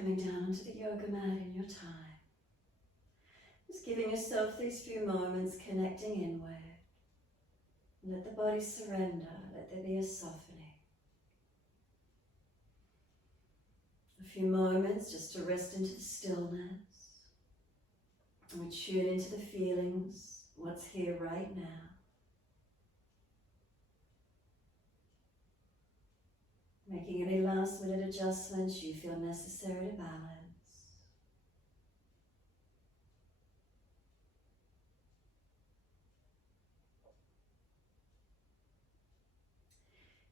coming down onto the yoga mat in your time. Just giving yourself these few moments connecting inward. Let the body surrender, let there be a softening. A few moments just to rest into the stillness. And we tune into the feelings, what's here right now. Making any last minute adjustments you feel necessary to balance.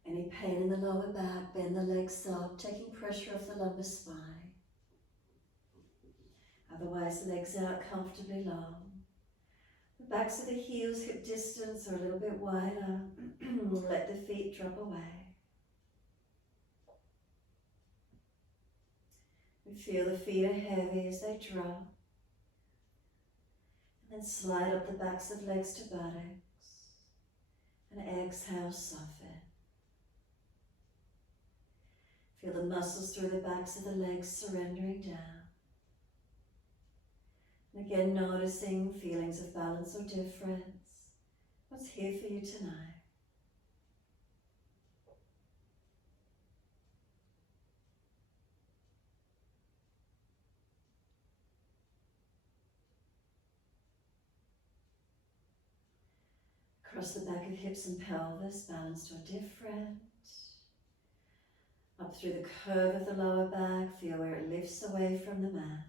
Any pain in the lower back, bend the legs up, taking pressure off the lumbar spine. Otherwise, legs out comfortably long. The backs of the heels, hip distance, are a little bit wider. Let the feet drop away. We feel the feet are heavy as they drop. And then slide up the backs of legs to buttocks. And exhale, soften. Feel the muscles through the backs of the legs surrendering down. And again, noticing feelings of balance or difference. What's here for you tonight? Across the back of hips and pelvis, balanced or different. Up through the curve of the lower back, feel where it lifts away from the mat.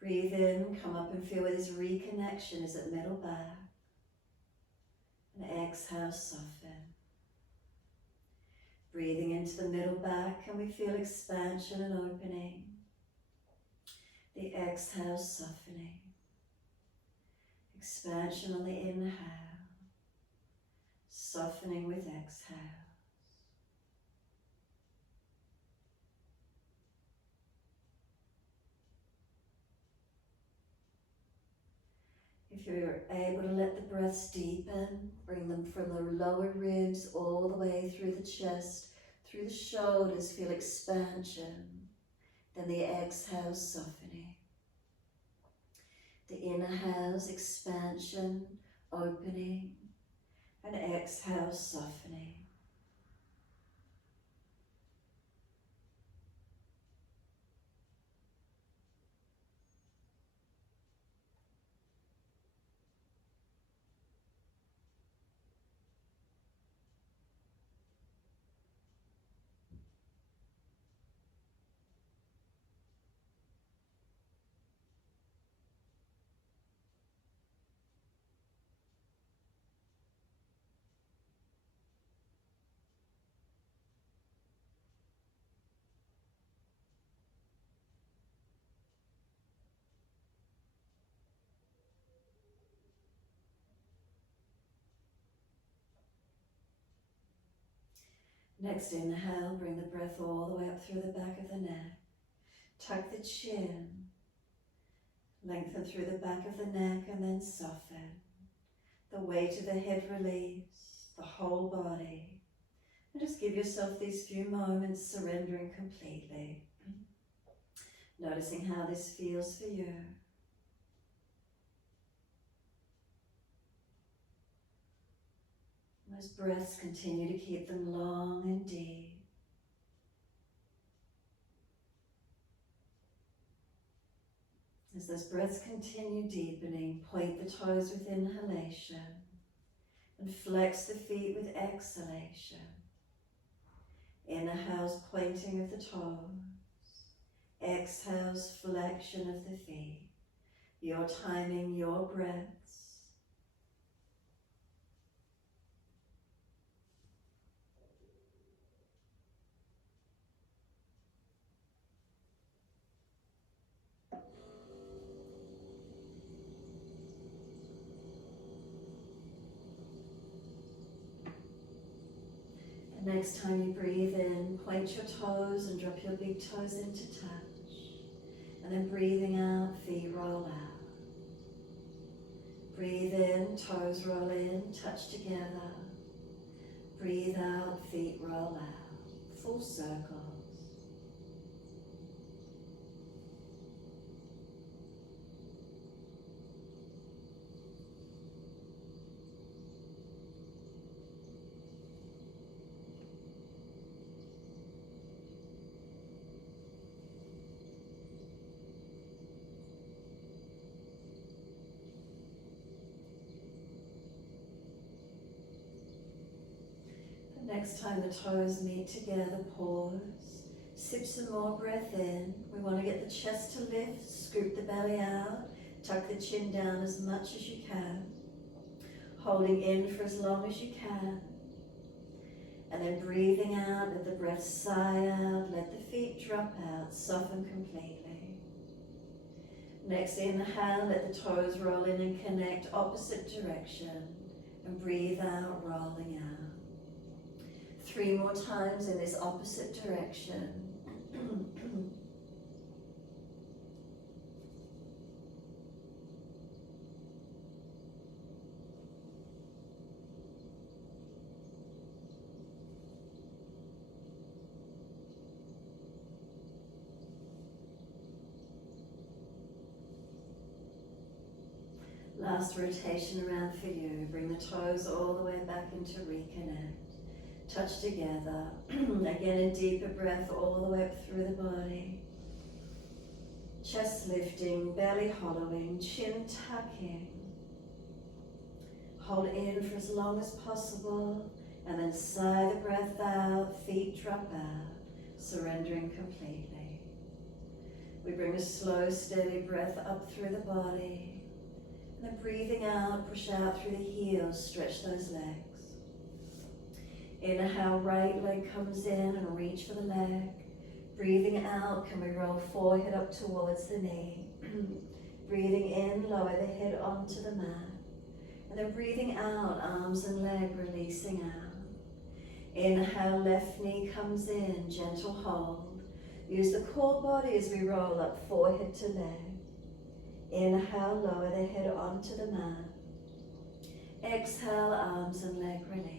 Breathe in, come up and feel where this reconnection is at middle back. And exhale, soften. Breathing into the middle back, and we feel expansion and opening. The exhale, softening. Expansion on the inhale. Softening with exhale. If you're able to let the breaths deepen, bring them from the lower ribs all the way through the chest, through the shoulders, feel expansion. Then the exhale, softening. The inhales, expansion, opening, and exhale, softening. Next inhale, bring the breath all the way up through the back of the neck. Tuck the chin. Lengthen through the back of the neck and then soften. The weight of the head release, the whole body. And just give yourself these few moments surrendering completely. Noticing how this feels for you. Those breaths, continue to keep them long and deep. As those breaths continue deepening, point the toes with inhalation and flex the feet with exhalation. Inhales, pointing of the toes. Exhales, flexion of the feet. Your timing, your breaths. Next time you breathe in, point your toes and drop your big toes into touch. And then breathing out, feet roll out. Breathe in, toes roll in, touch together. Breathe out, feet roll out. Full circles. next time the toes meet together, pause. Sip some more breath in. We want to get the chest to lift, scoop the belly out, tuck the chin down as much as you can. Holding in for as long as you can. And then breathing out, let the breath sigh out, let the feet drop out, soften completely. Next inhale, let the toes roll in and connect opposite direction. And breathe out, rolling out. 3 more times in this opposite direction. Last rotation around for you. Bring the toes all the way back into reconnect. Touch together. Again, a deeper breath all the way up through the body. Chest lifting, belly hollowing, chin tucking. Hold in for as long as possible, and then sigh the breath out, feet drop out, surrendering completely. We bring a slow, steady breath up through the body. And then breathing out, push out through the heels, stretch those legs. Inhale, right leg comes in and reach for the leg. Breathing out, can we roll forehead up towards the knee? Breathing in, lower the head onto the mat. And then breathing out, arms and leg releasing out. Inhale, left knee comes in, gentle hold. Use the core body as we roll up forehead to leg. Inhale, lower the head onto the mat. Exhale, arms and leg release.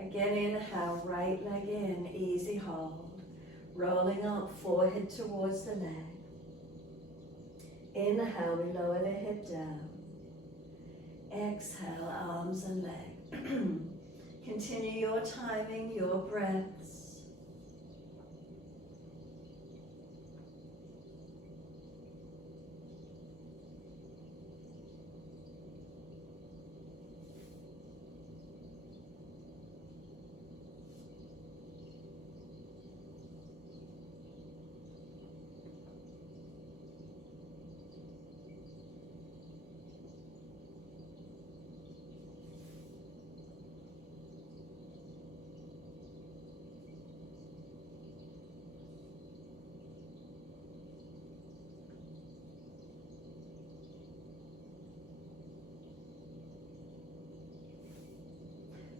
Again, inhale, right leg in, easy hold. Rolling up, forehead towards the leg. Inhale, we lower the head down. Exhale, arms and leg. Continue your timing, your breaths.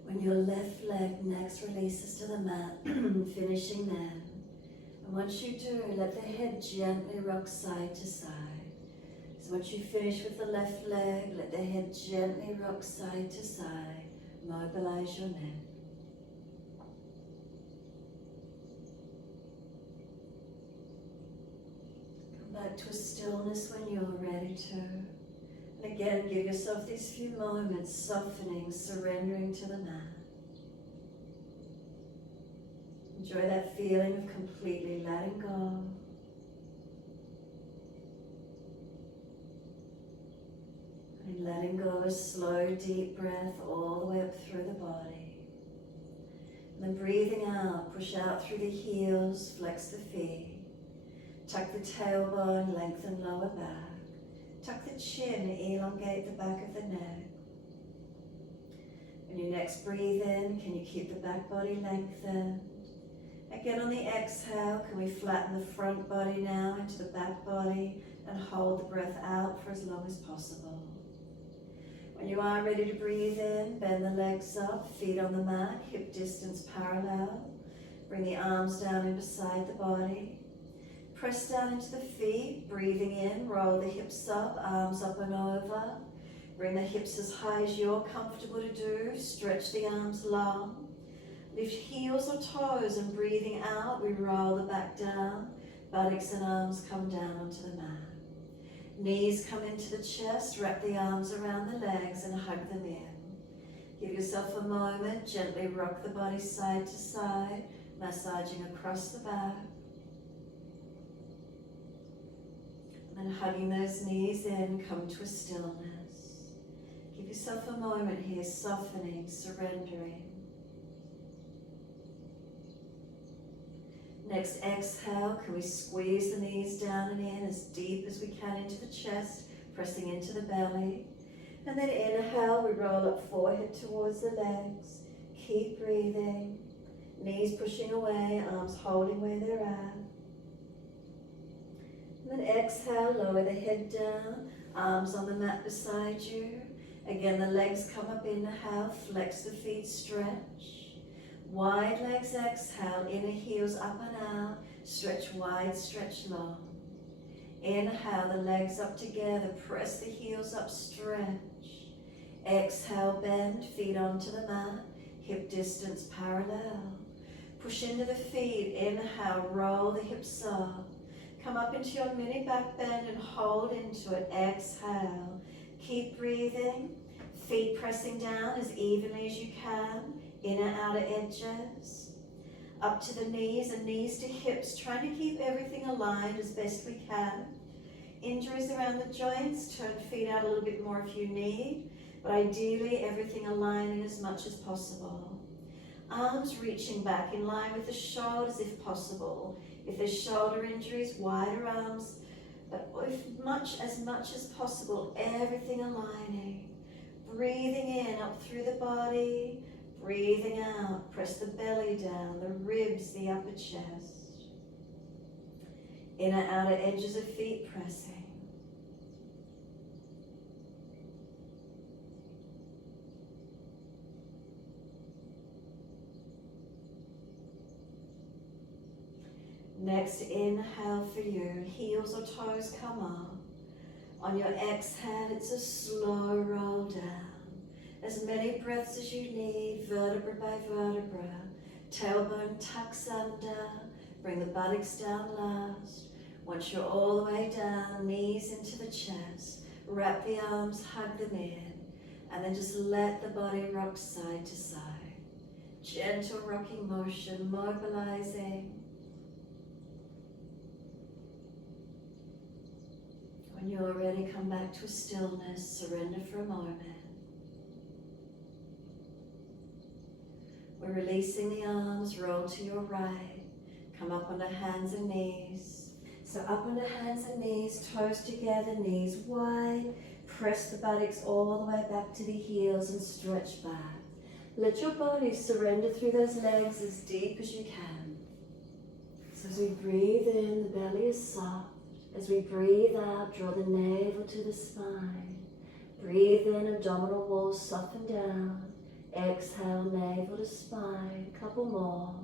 When your left leg next releases to the mat, finishing there. And once you do, let the head gently rock side to side. So once you finish with the left leg, let the head gently rock side to side. Mobilize your neck. Come back to a stillness when you're ready to. And again, give yourself these few moments, softening, surrendering to the mat. Enjoy that feeling of completely letting go. And letting go, a slow, deep breath all the way up through the body. And then breathing out, push out through the heels, flex the feet. Tuck the tailbone, lengthen lower back. Tuck the chin, elongate the back of the neck. When you next breathe in, can you keep the back body lengthened? Again, on the exhale, can we flatten the front body now into the back body and hold the breath out for as long as possible. When you are ready to breathe in, bend the legs up, feet on the mat, hip distance parallel. Bring the arms down in beside the body. Press down into the feet, breathing in, roll the hips up, arms up and over. Bring the hips as high as you're comfortable to do. Stretch the arms long. Lift heels or toes, and breathing out, we roll the back down. Buttocks and arms come down onto the mat. Knees come into the chest, wrap the arms around the legs and hug them in. Give yourself a moment, gently rock the body side to side, massaging across the back. And then hugging those knees in, come to a stillness. Give yourself a moment here, softening, surrendering. Next exhale, can we squeeze the knees down and in as deep as we can into the chest, pressing into the belly. And then inhale, we roll up forehead towards the legs. Keep breathing. Knees pushing away, arms holding where they're at. And then exhale, lower the head down, arms on the mat beside you. Again, the legs come up, inhale, flex the feet, stretch. Wide legs, exhale, inner heels up and out, stretch wide, stretch long. Inhale, the legs up together, press the heels up, stretch. Exhale, bend, feet onto the mat, hip distance parallel. Push into the feet, inhale, roll the hips up. Come up into your mini back bend and hold into it, exhale. Keep breathing, feet pressing down as evenly as you can, inner outer edges. Up to the knees and knees to hips, trying to keep everything aligned as best we can. Injuries around the joints, turn feet out a little bit more if you need, but ideally everything aligning as much as possible. Arms reaching back in line with the shoulders if possible. If there's shoulder injuries, wider arms, but as much as possible, everything aligning. Breathing in, up through the body, breathing out, press the belly down, the ribs, the upper chest. Inner outer edges of feet pressing. Next inhale for you, heels or toes come up. On your exhale, it's a slow roll down. As many breaths as you need, vertebra by vertebra. Tailbone tucks under, bring the buttocks down last. Once you're all the way down, knees into the chest, wrap the arms, hug them in, and then just let the body rock side to side. Gentle rocking motion, mobilizing. When you're ready, come back to a stillness, surrender for a moment. We're releasing the arms, roll to your right, come up onto hands and knees. So up onto hands and knees, toes together, knees wide, press the buttocks all the way back to the heels and stretch back. Let your body surrender through those legs as deep as you can. So as we breathe in, the belly is soft. As we breathe out, draw the navel to the spine. Breathe in, abdominal walls soften down. Exhale, navel to spine. Couple more.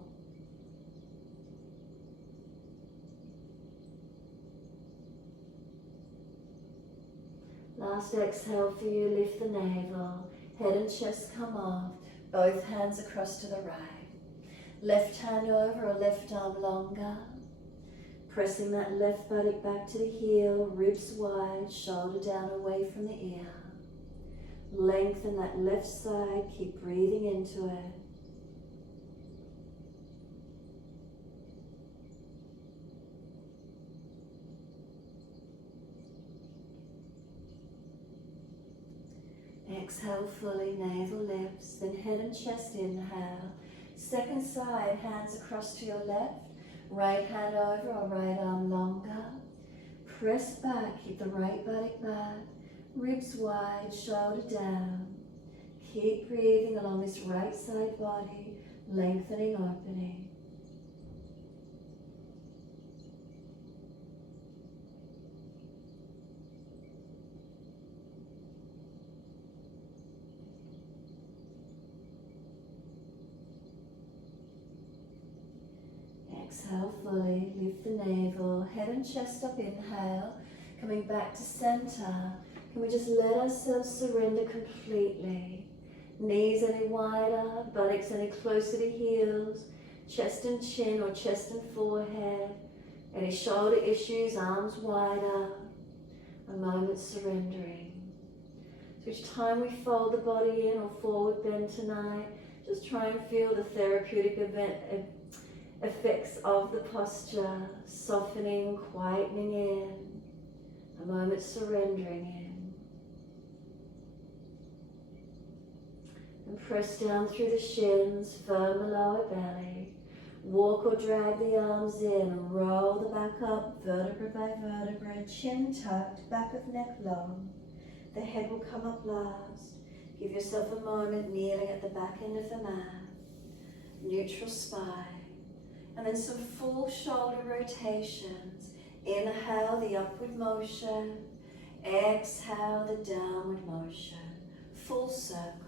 Last exhale for you, lift the navel. Head and chest come off. Both hands across to the right. Left hand over or left arm longer. Pressing that left buttock back to the heel, ribs wide, shoulder down away from the ear. Lengthen that left side, keep breathing into it. Exhale fully, navel lifts, then head and chest inhale. Second side, hands across to your left. Right hand over or right arm longer. Press back, keep the right buttock back. Ribs wide, shoulder down. Keep breathing along this right side body, lengthening, opening. Exhale fully, lift the navel, head and chest up, inhale. Coming back to center, can we just let ourselves surrender completely? Knees any wider, buttocks any closer to heels, chest and chin or chest and forehead. Any shoulder issues, arms wider. A moment surrendering. So each time we fold the body in or forward bend tonight, just try and feel the therapeutic effects of the posture, softening, quietening in, a moment surrendering in. And press down through the shins, firm the lower belly. Walk or drag the arms in, roll the back up, vertebra by vertebra, chin tucked, back of neck long. The head will come up last. Give yourself a moment kneeling at the back end of the mat. Neutral spine. And then some full shoulder rotations. Inhale the upward motion. Exhale the downward motion. Full circles.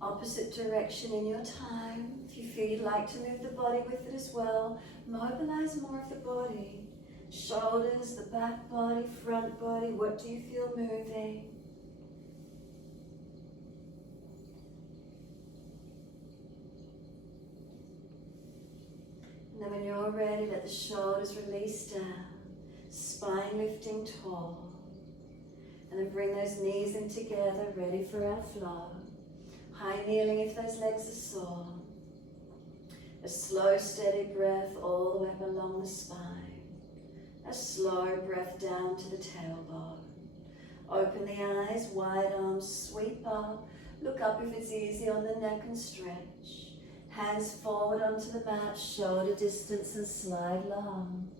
Opposite direction in your time. If you feel you'd like to move the body with it as well, mobilize more of the body. Shoulders, the back body, front body, what do you feel moving? And then when you're ready, let the shoulders release down, spine lifting tall. And then bring those knees in together, ready for our flow. High kneeling if those legs are sore. A slow, steady breath all the way up along the spine. A slow breath down to the tailbone. Open the eyes, wide arms sweep up. Look up if it's easy on the neck and stretch. Hands forward onto the mat, shoulder distance and slide long.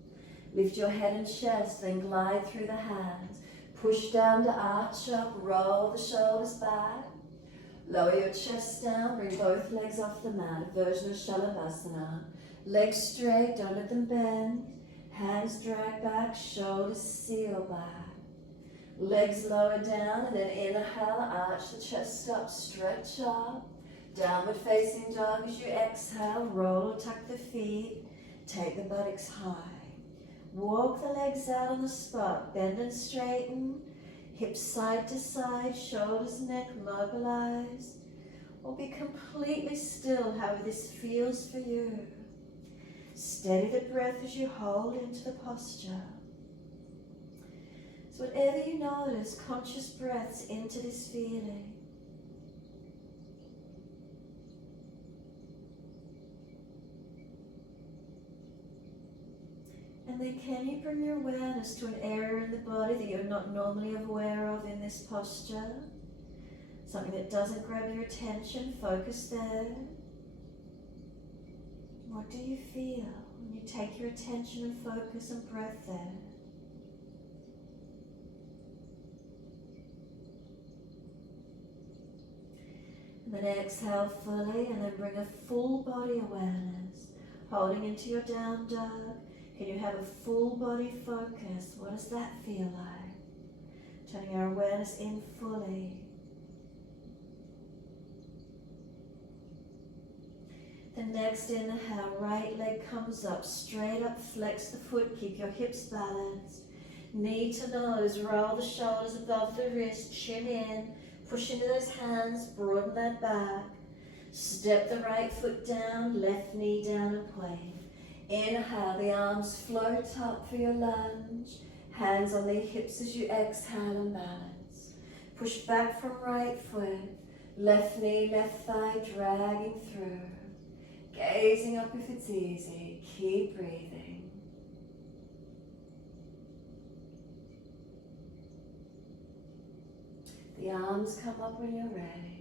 Lift your head and chest, then glide through the hands. Push down to arch up, roll the shoulders back. Lower your chest down, bring both legs off the mat, a version of Shavasana. Legs straight, don't let them bend. Hands drag back, shoulders seal back. Legs lower down, and then inhale, arch the chest up, stretch up. Downward facing dog as you exhale, roll or tuck the feet, take the buttocks high. Walk the legs out on the spot, bend and straighten. Hips side to side, shoulders, neck mobilize. Or be completely still, however this feels for you. Steady the breath as you hold into the posture. So whatever you notice, conscious breaths into this feeling. And then can you bring your awareness to an area in the body that you're not normally aware of in this posture? Something that doesn't grab your attention, focus there. What do you feel when you take your attention and focus and breath there? And then exhale fully, and then bring a full body awareness, holding into your down dog. Can you have a full body focus? What does that feel like? Turning our awareness in fully. The next inhale, right leg comes up, straight up, flex the foot, keep your hips balanced. Knee to nose, roll the shoulders above the wrist, chin in, push into those hands, broaden that back. Step the right foot down, left knee down and point. Inhale, the arms float up for your lunge. Hands on the hips as you exhale and balance. Push back from right foot. Left knee, left thigh dragging through. Gazing up if it's easy. Keep breathing. The arms come up when you're ready.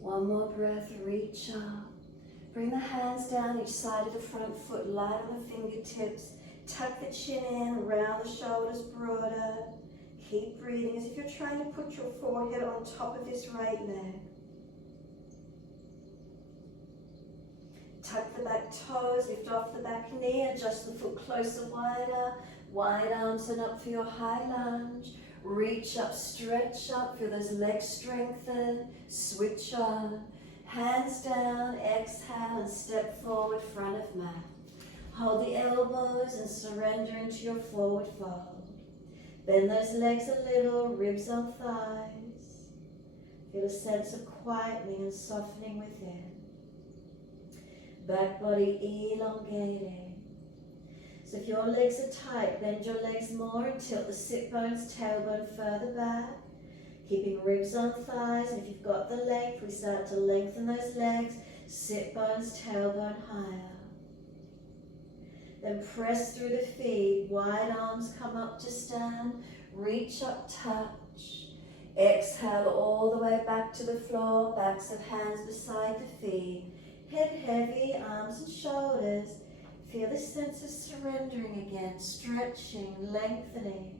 One more breath, reach up. Bring the hands down each side of the front foot, light on the fingertips. Tuck the chin in, round the shoulders broader. Keep breathing as if you're trying to put your forehead on top of this right leg. Tuck the back toes, lift off the back knee, adjust the foot closer, wider. Wide arms and up for your high lunge. Reach up, stretch up, feel those legs strengthen, switch on. Hands down, exhale and step forward, front of mat. Hold the elbows and surrender into your forward fold. Bend those legs a little, ribs on thighs. Feel a sense of quietening and softening within. Back body elongating. So if your legs are tight, bend your legs more and tilt the sit bones, tailbone further back. Keeping ribs on thighs, and if you've got the length, we start to lengthen those legs, sit bones, tailbone higher. Then press through the feet. Wide arms come up to stand. Reach up, touch. Exhale all the way back to the floor. Backs of hands beside the feet. Head heavy, arms and shoulders. Feel this sense of surrendering again. Stretching, lengthening.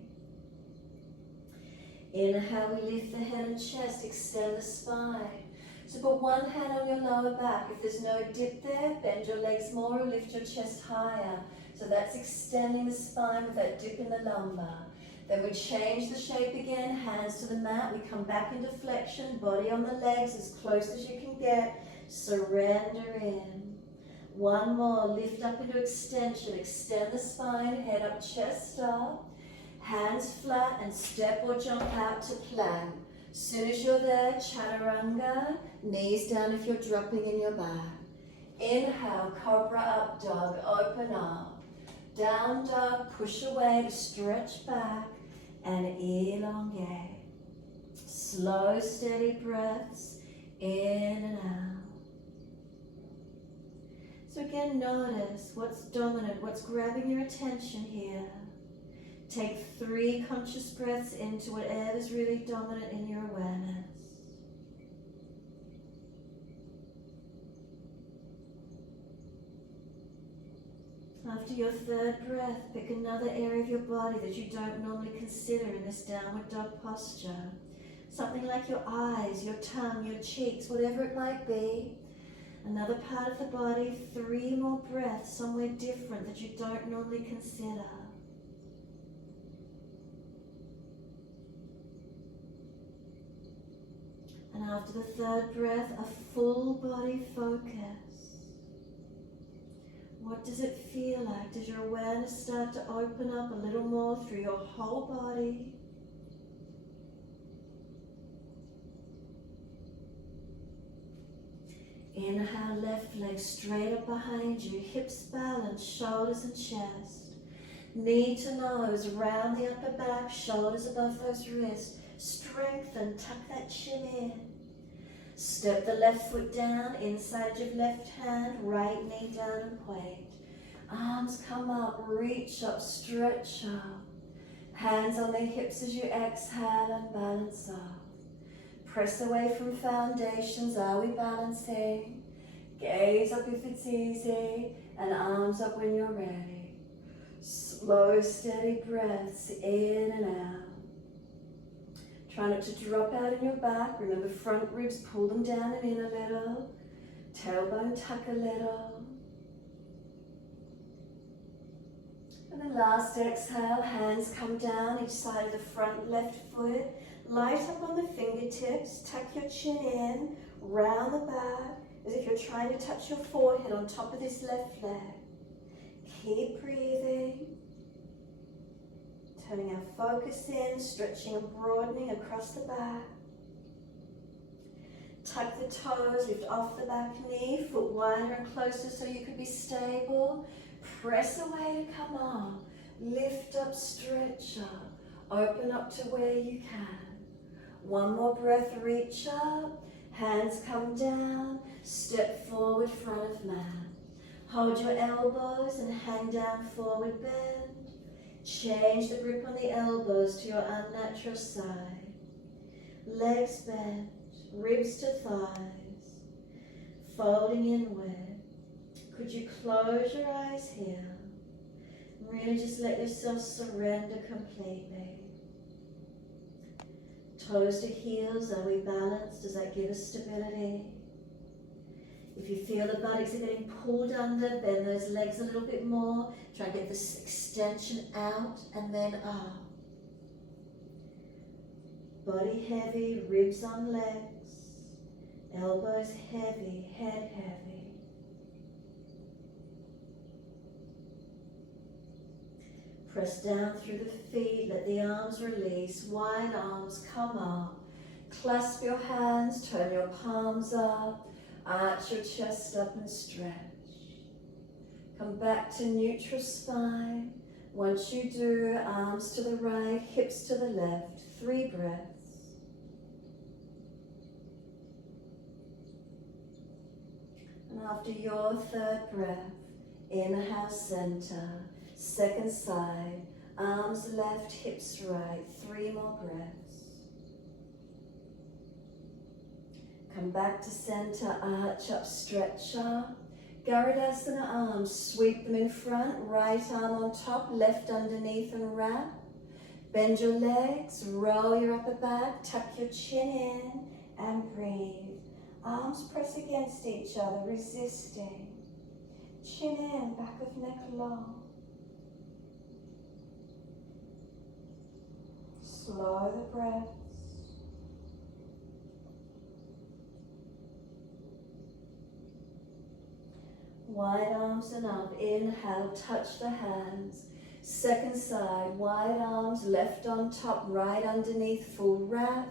Inhale, we lift the head and chest. Extend the spine. So put one hand on your lower back. If there's no dip there, bend your legs more or lift your chest higher. So that's extending the spine with that dip in the lumbar. Then we change the shape again, hands to the mat. We come back into flexion, body on the legs as close as you can get. Surrender in. One more, lift up into extension. Extend the spine, head up, chest up. Hands flat and step or jump out to plank. Soon as you're there, chaturanga, knees down if you're dropping in your back. Inhale, cobra up dog, open up. Down dog, push away to stretch back and elongate. Slow, steady breaths in and out. So again, notice what's dominant, what's grabbing your attention here. Take 3 conscious breaths into whatever's really dominant in your awareness. After your 3rd breath, pick another area of your body that you don't normally consider in this downward dog posture. Something like your eyes, your tongue, your cheeks, whatever it might be. Another part of the body, 3 more breaths, somewhere different that you don't normally consider. And after the 3rd breath, a full body focus. What does it feel like? Does your awareness start to open up a little more through your whole body? Inhale, left leg straight up behind you, hips balanced, shoulders and chest. Knee to nose, round the upper back, shoulders above those wrists. Strengthen, tuck that chin in. Step the left foot down, inside your left hand, right knee down and point. Arms come up, reach up, stretch up. Hands on the hips as you exhale and balance up. Press away from foundations, are we balancing? Gaze up if it's easy, and arms up when you're ready. Slow, steady breaths in and out. Try not to drop out in your back. Remember, front ribs, pull them down and in a little. Tailbone tuck a little. And then last exhale, hands come down each side of the front left foot. Light up on the fingertips, tuck your chin in, round the back, as if you're trying to touch your forehead on top of this left leg. Keep breathing. Turning our focus in, stretching and broadening across the back. Tuck the toes, lift off the back knee, foot wider and closer so you can be stable. Press away to come up. Lift up, stretch up. Open up to where you can. One more breath, reach up. Hands come down. Step forward, front of mat. Hold your elbows and hang down, forward bend. Change the grip on the elbows to your unnatural side. Legs bent, ribs to thighs, folding inward. Could you close your eyes here? Really just let yourself surrender completely. Toes to heels, are we balanced? Does that give us stability? If you feel the buttocks are getting pulled under, bend those legs a little bit more. Try and get this extension out and then up. Body heavy, ribs on legs. Elbows heavy, head heavy. Press down through the feet, let the arms release. Wide arms come up. Clasp your hands, turn your palms up. Arch your chest up and stretch. Come back to neutral spine. Once you do, arms to the right, hips to the left. 3 breaths. And after your 3rd breath, Inhale, center. Second side. Arms left, hips right. 3 more breaths. Come back to center, arch up, stretch up. Garudasana arms, sweep them in front, right arm on top, left underneath and wrap. Bend your legs, roll your upper back, tuck your chin in and breathe. Arms press against each other, resisting. Chin in, back of neck long. Slow the breaths. Wide arms and up. Inhale, touch the hands. Second side, wide arms, left on top, right underneath, full wrap.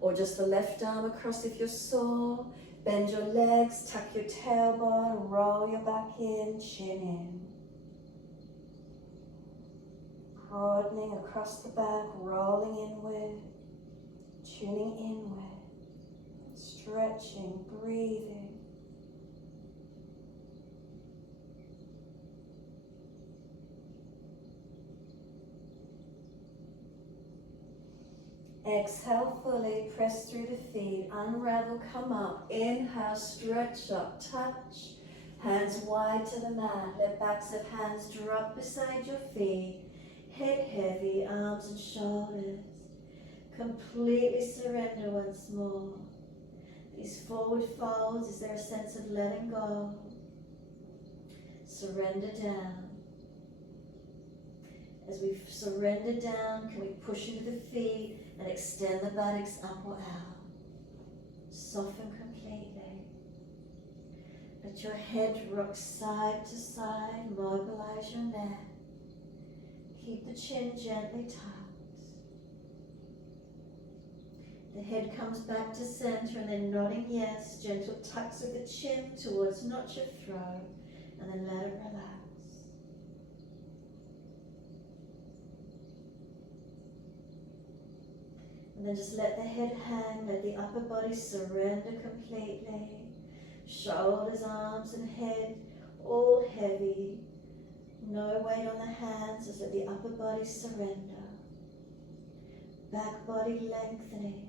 Or just the left arm across if you're sore. Bend your legs, tuck your tailbone, roll your back in, chin in. Broadening across the back, rolling inward, tuning inward, stretching, breathing. Exhale fully, press through the feet, unravel, come up. Inhale, stretch up, touch. Hands wide to the mat, let backs of hands drop beside your feet. Head heavy, arms and shoulders. Completely surrender once more. These forward folds, is there a sense of letting go? Surrender down. As we surrender down, can we push into the feet and extend the buttocks up or out? Soften completely. Let your head rock side to side, mobilize your neck. Keep the chin gently tucked. The head comes back to center and then nodding yes, gentle tucks of the chin towards not your throat, and then let it relax. And then just let the head hang, let the upper body surrender completely. Shoulders, arms and head all heavy. No weight on the hands, just let the upper body surrender. Back body lengthening.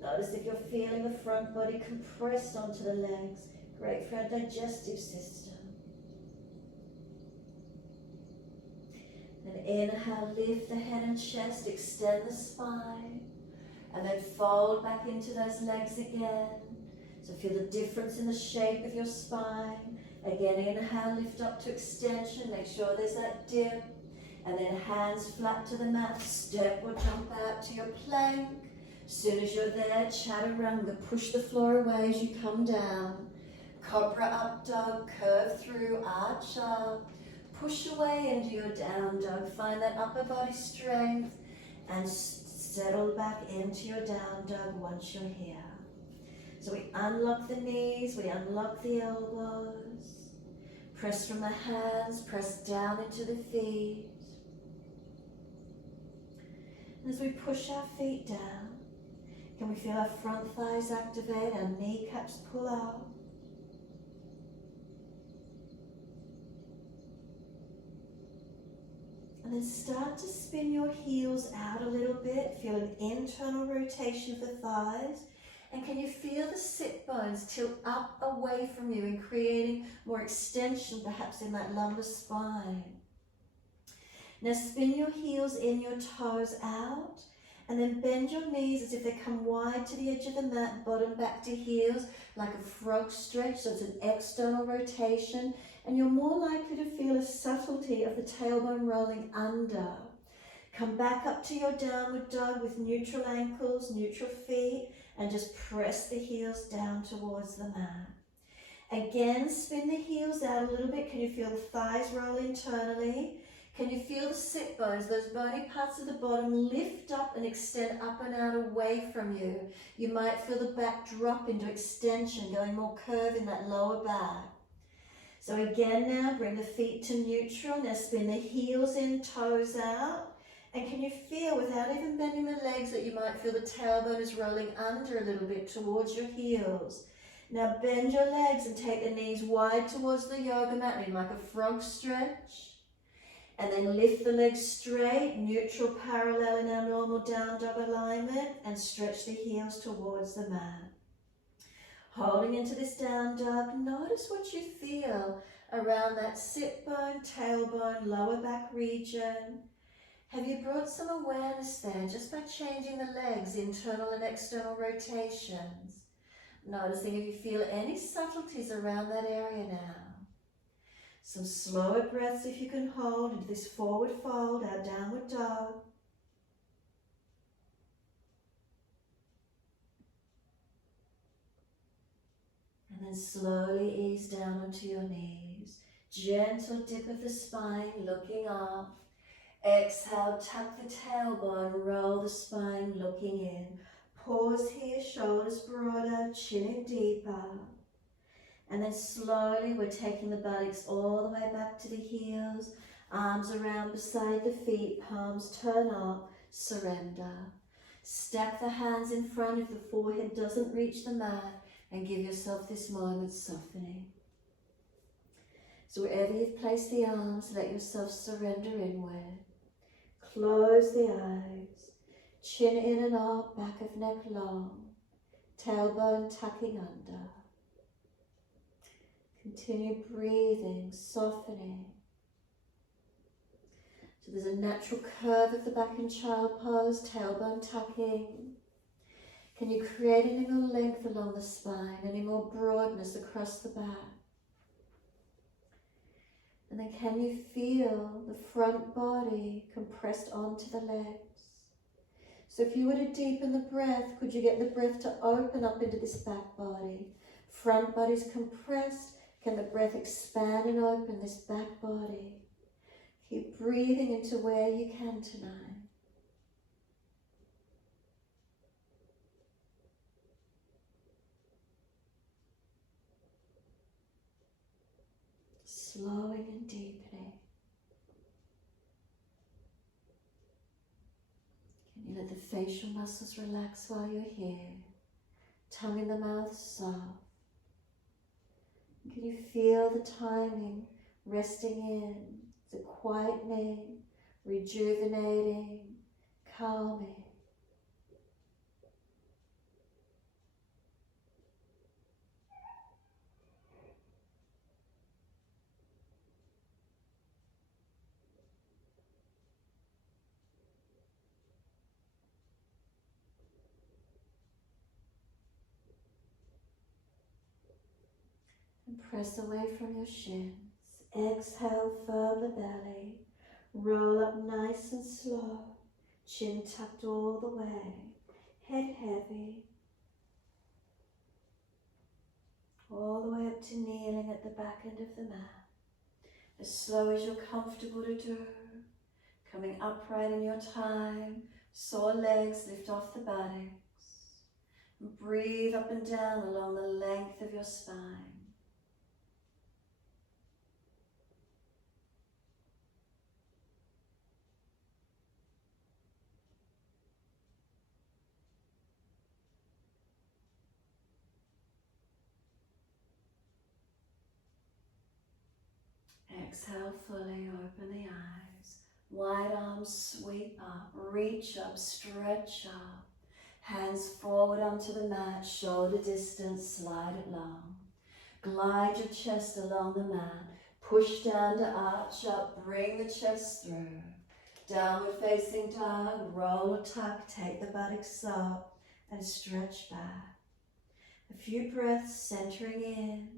Notice if you're feeling the front body compressed onto the legs. Great for our digestive system. Then inhale, lift the head and chest, extend the spine, and then fold back into those legs again. So feel the difference in the shape of your spine. Again, inhale, lift up to extension, make sure there's that dip, and then hands flat to the mat, step or jump out to your plank. As soon as you're there, chaturanga, push the floor away as you come down. Cobra up dog, curve through, arch up. Push away into your down dog. Find that upper body strength and settle back into your down dog once you're here. So we unlock the knees, we unlock the elbows. Press from the hands, press down into the feet. And as we push our feet down, can we feel our front thighs activate, our kneecaps pull out? And then start to spin your heels out a little bit. Feel an internal rotation of the thighs. And can you feel the sit bones tilt up away from you and creating more extension perhaps in that lumbar spine? Now spin your heels in, your toes out. And then bend your knees as if they come wide to the edge of the mat, bottom back to heels, like a frog stretch, so it's an external rotation. And you're more likely to feel a subtlety of the tailbone rolling under. Come back up to your downward dog with neutral ankles, neutral feet, and just press the heels down towards the mat. Again, spin the heels out a little bit. Can you feel the thighs roll internally? Can you feel the sit bones, those bony parts of the bottom lift up and extend up and out away from you? You might feel the back drop into extension, going more curve in that lower back. So again now, bring the feet to neutral. Now spin the heels in, toes out. And can you feel, without even bending the legs, that you might feel the tailbone is rolling under a little bit towards your heels? Now bend your legs and take the knees wide towards the yoga mat in like a frog stretch. And then lift the legs straight, neutral parallel in our normal down dog alignment, and stretch the heels towards the mat. Holding into this down dog, notice what you feel around that sit bone, tailbone, lower back region. Have you brought some awareness there just by changing the legs, internal and external rotations? Noticing if you feel any subtleties around that area now. Some slower breaths if you can hold into this forward fold, our downward dog. And then slowly ease down onto your knees. Gentle dip of the spine, looking up. Exhale, tuck the tailbone, roll the spine, looking in. Pause here, shoulders broader, chin in deeper. And then slowly we're taking the buttocks all the way back to the heels, arms around beside the feet, palms turn up, surrender. Stack the hands in front if the forehead doesn't reach the mat, and give yourself this moment softening. So wherever you've placed the arms, let yourself surrender inward. Close the eyes, chin in and up, back of neck long, tailbone tucking under. Continue breathing, softening. So there's a natural curve of the back in child pose, tailbone tucking. Can you create any more length along the spine, any more broadness across the back? And then can you feel the front body compressed onto the legs? So if you were to deepen the breath, could you get the breath to open up into this back body? Front body's compressed. Can the breath expand and open this back body? Keep breathing into where you can tonight. Slowing and deepening. Can you let the facial muscles relax while you're here? Tongue in the mouth soft. Can you feel the timing resting in, the quietening, rejuvenating, calming? And press away from your shins. Exhale, firm the belly. Roll up nice and slow. Chin tucked all the way. Head heavy. All the way up to kneeling at the back end of the mat. As slow as you're comfortable to do. Coming upright in your time. Sore legs, lift off the buttocks. And breathe up and down along the length of your spine. Exhale fully, open the eyes. Wide arms sweep up, reach up, stretch up. Hands forward onto the mat, shoulder distance, slide it long. Glide your chest along the mat. Push down to arch up, bring the chest through. Downward facing dog, roll or tuck, take the buttocks up and stretch back. A few breaths centering in.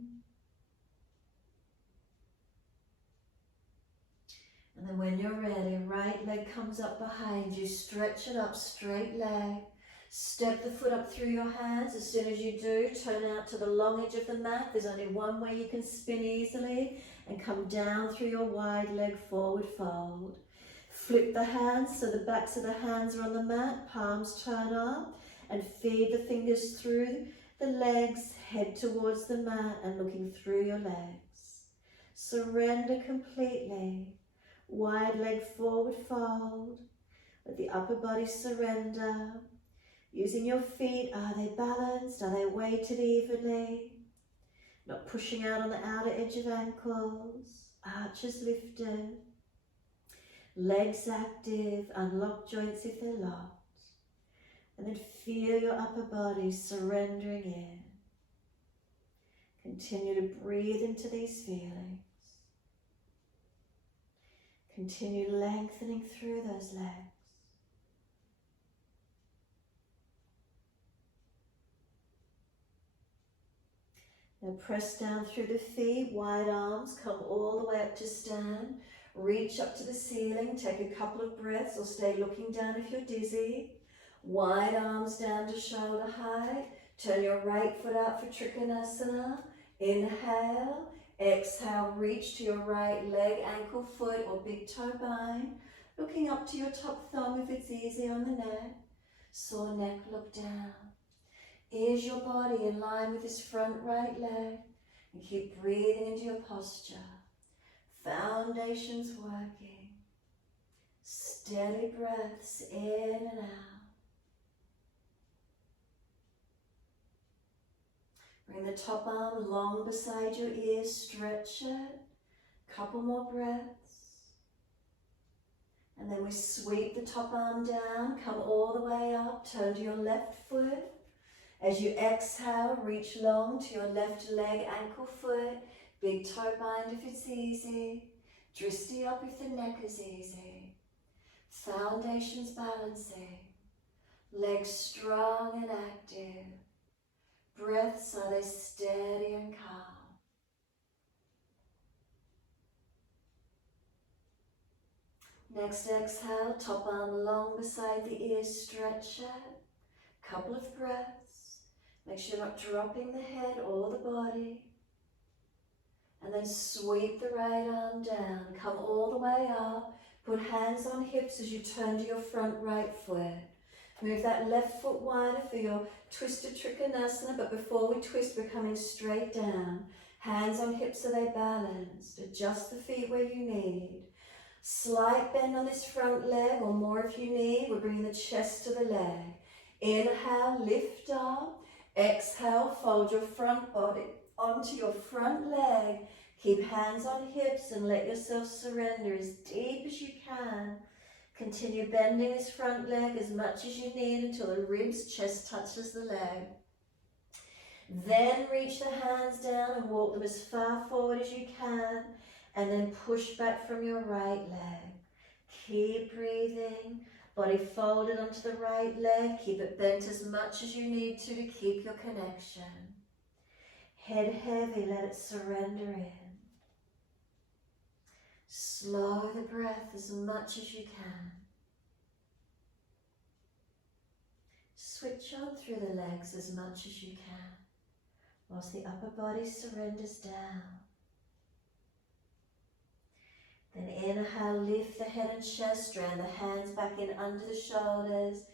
And then when you're ready, right leg comes up behind you, stretch it up, straight leg. Step the foot up through your hands. As soon as you do, turn out to the long edge of the mat. There's only one way you can spin easily and come down through your wide leg forward fold. Flip the hands so the backs of the hands are on the mat, palms turn up, and feed the fingers through the legs, head towards the mat and looking through your legs. Surrender completely. Wide leg forward fold. Let the upper body surrender. Using your feet, are they balanced? Are they weighted evenly? Not pushing out on the outer edge of ankles, arches lifted, legs active, unlock joints if they're locked. And then feel your upper body surrendering in. Continue to breathe into these feelings. Continue lengthening through those legs. Now press down through the feet, wide arms, come all the way up to stand. Reach up to the ceiling, take a couple of breaths or stay looking down if you're dizzy. Wide arms down to shoulder height. Turn your right foot out for Trikonasana. Inhale, exhale, reach to your right leg, ankle, foot or big toe bind. Looking up to your top thumb if it's easy on the neck. Sore neck, look down. Is your body in line with this front right leg? And keep breathing into your posture. Foundations working. Steady breaths in and out. Bring the top arm long beside your ears, stretch it. Couple more breaths. And then we sweep the top arm down, come all the way up, turn to your left foot. As you exhale, reach long to your left leg, ankle, foot, big toe bind if it's easy. Dristi up if the neck is easy. Foundations balancing. Legs strong and active. Breaths, are they steady and calm? Next exhale, top arm long beside the ears, stretch it. Couple of breaths. Make sure you're not dropping the head or the body. And then sweep the right arm down, come all the way up. Put hands on hips as you turn to your front right foot. Move that left foot wider for your twisted Trikonasana, but before we twist, we're coming straight down. Hands on hips so they're balanced. Adjust the feet where you need. Slight bend on this front leg, or more if you need. We're bringing the chest to the leg. Inhale, lift up. Exhale, fold your front body onto your front leg. Keep hands on hips and let yourself surrender as deep as you can. Continue bending this front leg as much as you need until the ribs, chest touches the leg. Then reach the hands down and walk them as far forward as you can, and then push back from your right leg. Keep breathing. Body folded onto the right leg. Keep it bent as much as you need to keep your connection. Head heavy, let it surrender in. Slow the breath as much as you can. Switch on through the legs as much as you can, whilst the upper body surrenders down. Then inhale, lift the head and chest, strand the hands back in under the shoulders.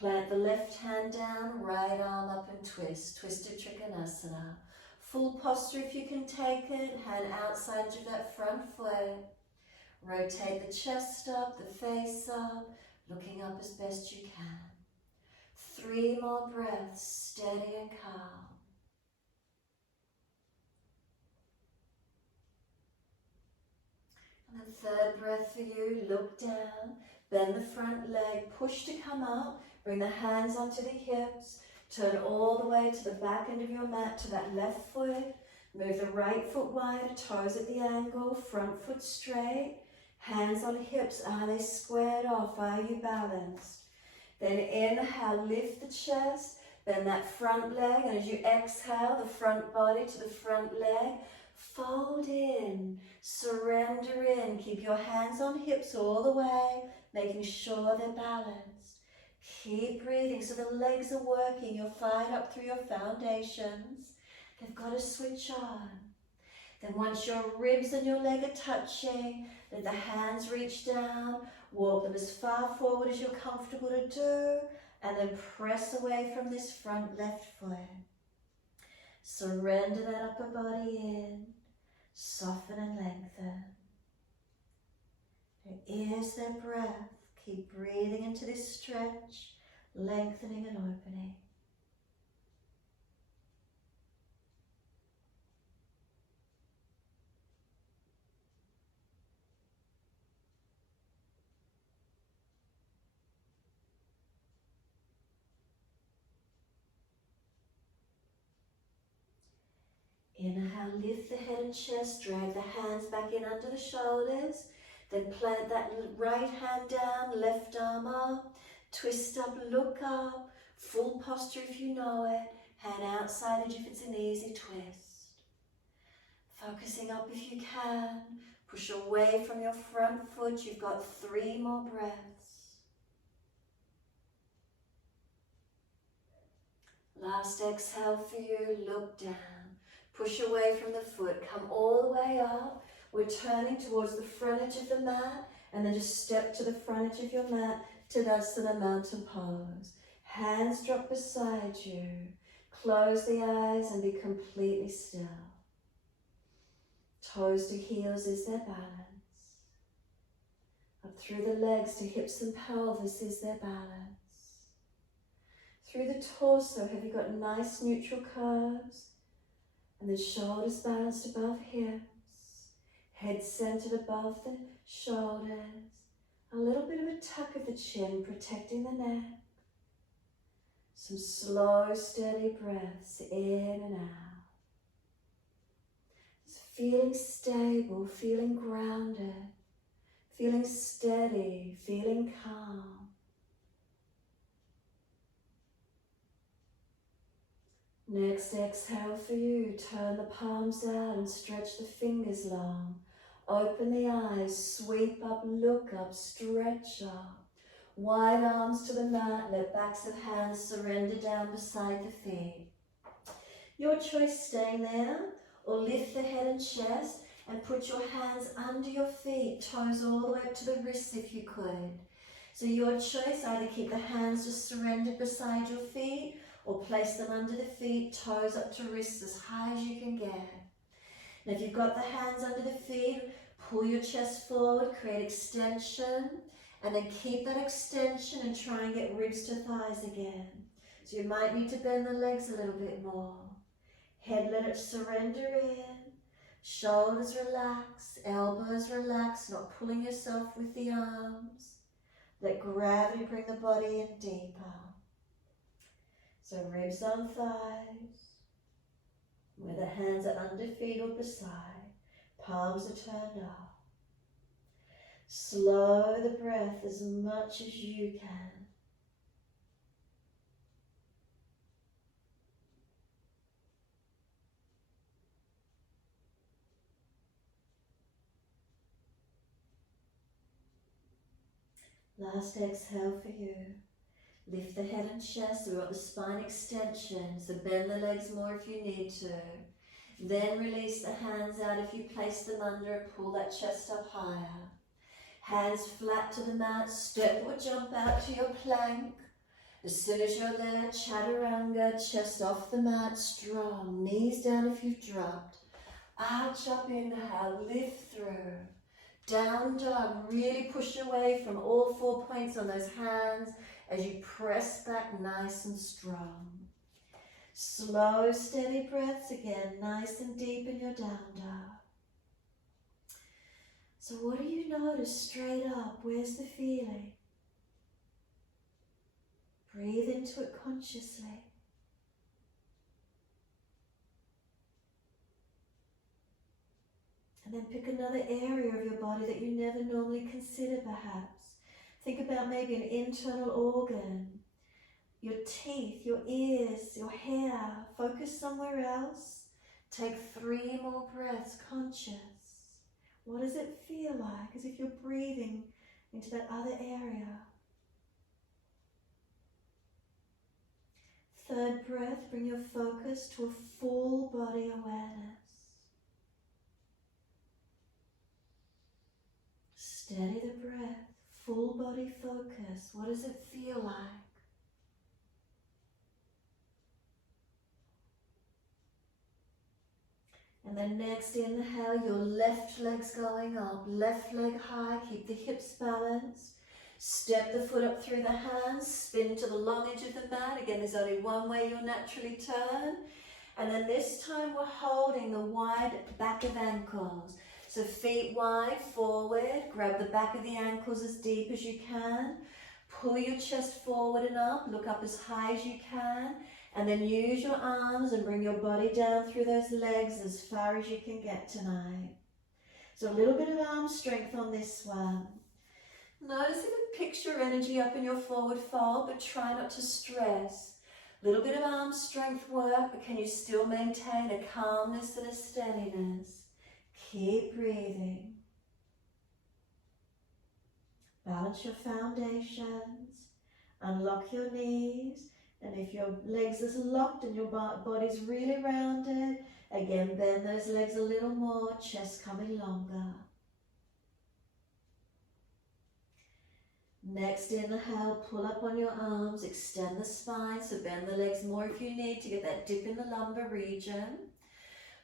Plant the left hand down, right arm up and twist. Twisted Trikonasana. Full posture if you can take it. Hand outside of that front foot. Rotate the chest up, the face up, looking up as best you can. 3 more breaths, steady and calm. And then third breath for you, look down, bend the front leg, push to come up, bring the hands onto the hips, turn all the way to the back end of your mat to that left foot, move the right foot wider, toes at the angle, front foot straight, hands on hips, are they squared off, are you balanced? Then inhale, lift the chest, bend that front leg, and as you exhale, the front body to the front leg, fold in, surrender in, keep your hands on hips all the way, making sure they're balanced. Keep breathing so the legs are working, you're fired up through your foundations. They've got to switch on. Then once your ribs and your leg are touching, let the hands reach down, walk them as far forward as you're comfortable to do, and then press away from this front left foot. Surrender that upper body in, soften and lengthen. There is their breath. Keep breathing into this stretch, lengthening and opening. Inhale, lift the head and chest, drag the hands back in under the shoulders. Then plant that right hand down, left arm up, twist up, look up, full posture if you know it, hand outside edge if it's an easy twist. Focusing up if you can, push away from your front foot, you've got 3 more breaths. Last exhale for you, look down, push away from the foot, come all the way up. We're turning towards the front edge of the mat and then just step to the front edge of your mat, Tadasana mountain pose. Hands drop beside you, close the eyes and be completely still. Toes to heels is their balance. Up through the legs to hips and pelvis is their balance. Through the torso, have you got nice neutral curves? And the shoulders balanced above hips. Head centered above the shoulders. A little bit of a tuck of the chin, protecting the neck. Some slow, steady breaths in and out. Just feeling stable, feeling grounded, feeling steady, feeling calm. Next exhale for you, turn the palms out and stretch the fingers long. Open the eyes, sweep up, look up, stretch up. Wide arms to the mat, let backs of hands surrender down beside the feet. Your choice, staying there, or lift the head and chest and put your hands under your feet, toes all the way up to the wrists if you could. So your choice, either keep the hands just surrendered beside your feet or place them under the feet, toes up to wrists as high as you can get. Now if you've got the hands under the feet, pull your chest forward, create extension, and then keep that extension and try and get ribs to thighs again. So you might need to bend the legs a little bit more. Head, let it surrender in. Shoulders relax, elbows relax, not pulling yourself with the arms. Let gravity bring the body in deeper. So ribs on thighs, where the hands are under feet or beside, palms are turned up. Slow the breath as much as you can. Last exhale for you. Lift the head and chest, so we want the spine extension, so bend the legs more if you need to. Then release the hands out if you place them under and pull that chest up higher. Hands flat to the mat, step or jump out to your plank. As soon as you're there, chaturanga, chest off the mat, strong. Knees down if you've dropped. Arch up, inhale, lift through. Down dog, really push away from all 4 points on those hands as you press back nice and strong. Slow, steady breaths again, nice and deep in your down dog. So what do you notice straight up? Where's the feeling? Breathe into it consciously. And then pick another area of your body that you never normally consider perhaps. Think about maybe an internal organ, your teeth, your ears, your hair. Focus somewhere else. Take 3 more breaths, conscious. What does it feel like? As if you're breathing into that other area. 3rd breath, bring your focus to a full body awareness. Steady the breath, full body focus. What does it feel like? And then next inhale, your left leg's going up, left leg high, keep the hips balanced. Step the foot up through the hands, spin to the long edge of the mat. Again, there's only one way you'll naturally turn. And then this time we're holding the wide back of ankles. So feet wide, forward, grab the back of the ankles as deep as you can. pull your chest forward and up, look up as high as you can, and then use your arms and bring your body down through those legs as far as you can get tonight. So a little bit of arm strength on this one. Notice if it picks your energy up in your forward fold, but try not to stress. A little bit of arm strength work, but can you still maintain a calmness and a steadiness? Keep breathing. Balance your foundations. Unlock your knees. And if your legs are locked and your body's really rounded, again, bend those legs a little more, chest coming longer. Next inhale, pull up on your arms, extend the spine, so bend the legs more if you need to get that dip in the lumbar region.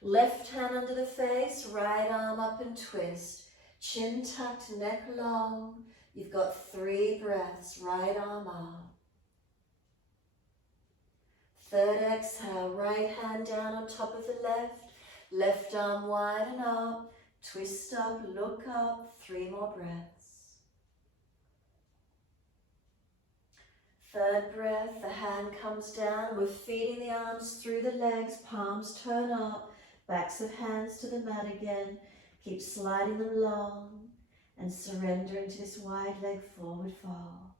Left hand under the face, right arm up and twist. Chin tucked, neck long. You've got 3 breaths, right arm up. Third exhale, right hand down on top of the left. Left arm wide and up. Twist up, look up. 3 more breaths. Third breath, the hand comes down. We're feeding the arms through the legs. Palms turn up. Backs of hands to the mat again. Keep sliding them long and surrender into this wide leg forward fold.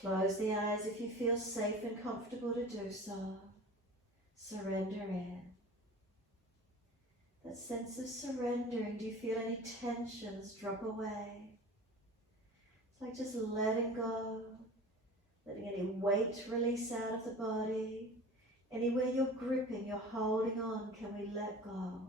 Close the eyes if you feel safe and comfortable to do so. Surrender in. That sense of surrendering, do you feel any tensions drop away? It's like just letting go, letting any weight release out of the body. Anywhere you're gripping, you're holding on, can we let go?